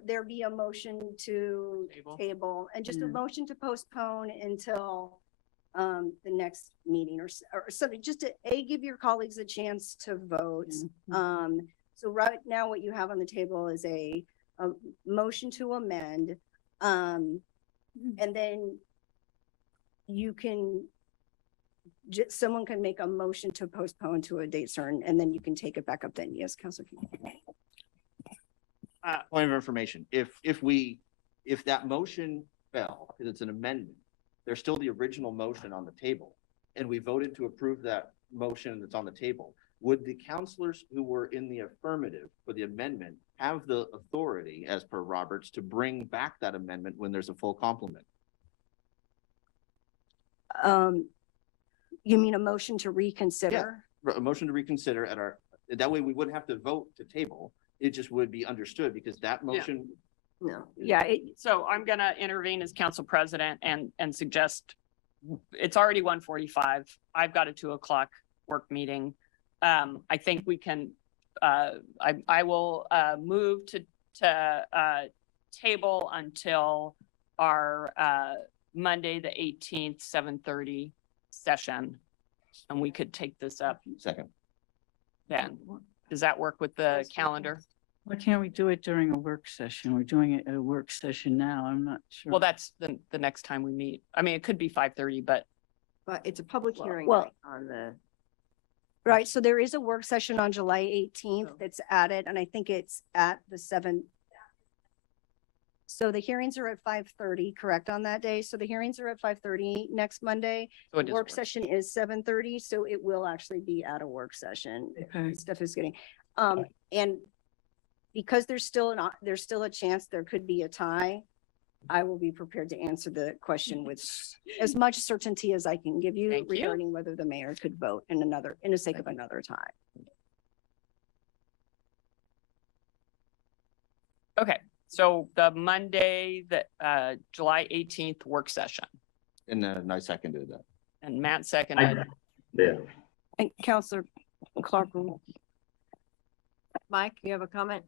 there be a motion to table and just a Yeah. motion to postpone until the next meeting or something, just to give your colleagues a chance to vote. So right now what you have on the table is a motion to amend. And then you can, someone can make a motion to postpone to a date certain, and then you can take it back up then. Yes, Councilor. Point of information, if that motion fell, because it's an amendment, there's still the original motion on the table, and we voted to approve that motion that's on the table. would the counselors who were in the affirmative for the amendment have the authority, as per Roberts, to bring back that amendment when there's a full complement? You mean a motion to reconsider? A motion to reconsider at our, that way we wouldn't have to vote to table. It just would be understood because that motion. No, yeah, So I'm gonna intervene as council president and suggest, it's already 1:45. I've got a 2 o'clock work meeting. I think we can, I will, move to table until our, Monday, the 18th, 7:30 session. And we could take this up Second. then. Does that work with the calendar? Why can't we do it during a work session? We're doing it at a work session now. I'm not sure. Well, that's the next time we meet. I mean, it could be 5:30, but But it's a public hearing well- right, on the, right. So there is a work session on July 18th that's added, and I think it's at the 7. So the hearings are at 5:30, correct, on that day? So the hearings are at 5:30 next Monday. so it is Work session is 7:30, so it will actually be at a work session. Okay. Stuff is getting, and because there's still a chance there could be a tie, I will be prepared to answer the question with as much certainty as I can give you Thank you. regarding whether the mayor could vote in the sake of another tie. Okay, so the Monday, the July 18th work session, And then I seconded that. and Matt seconded. Yeah. and Counselor Clark. Mike, you have a comment?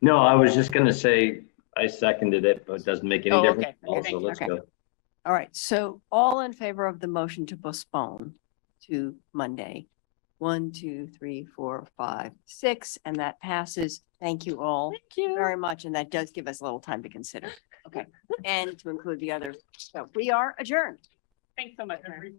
No, I was just gonna say, I seconded it, but it doesn't make any Oh, difference. okay. Also, Thank you. let's Okay. go. All right, so all in favor of the motion to postpone to Monday? 1, 2, 3, 4, 5, 6, and that passes. Thank you all very much, and that does give us a little time to consider. Okay, and to include the others. So we are adjourned. Thanks so much, Mary.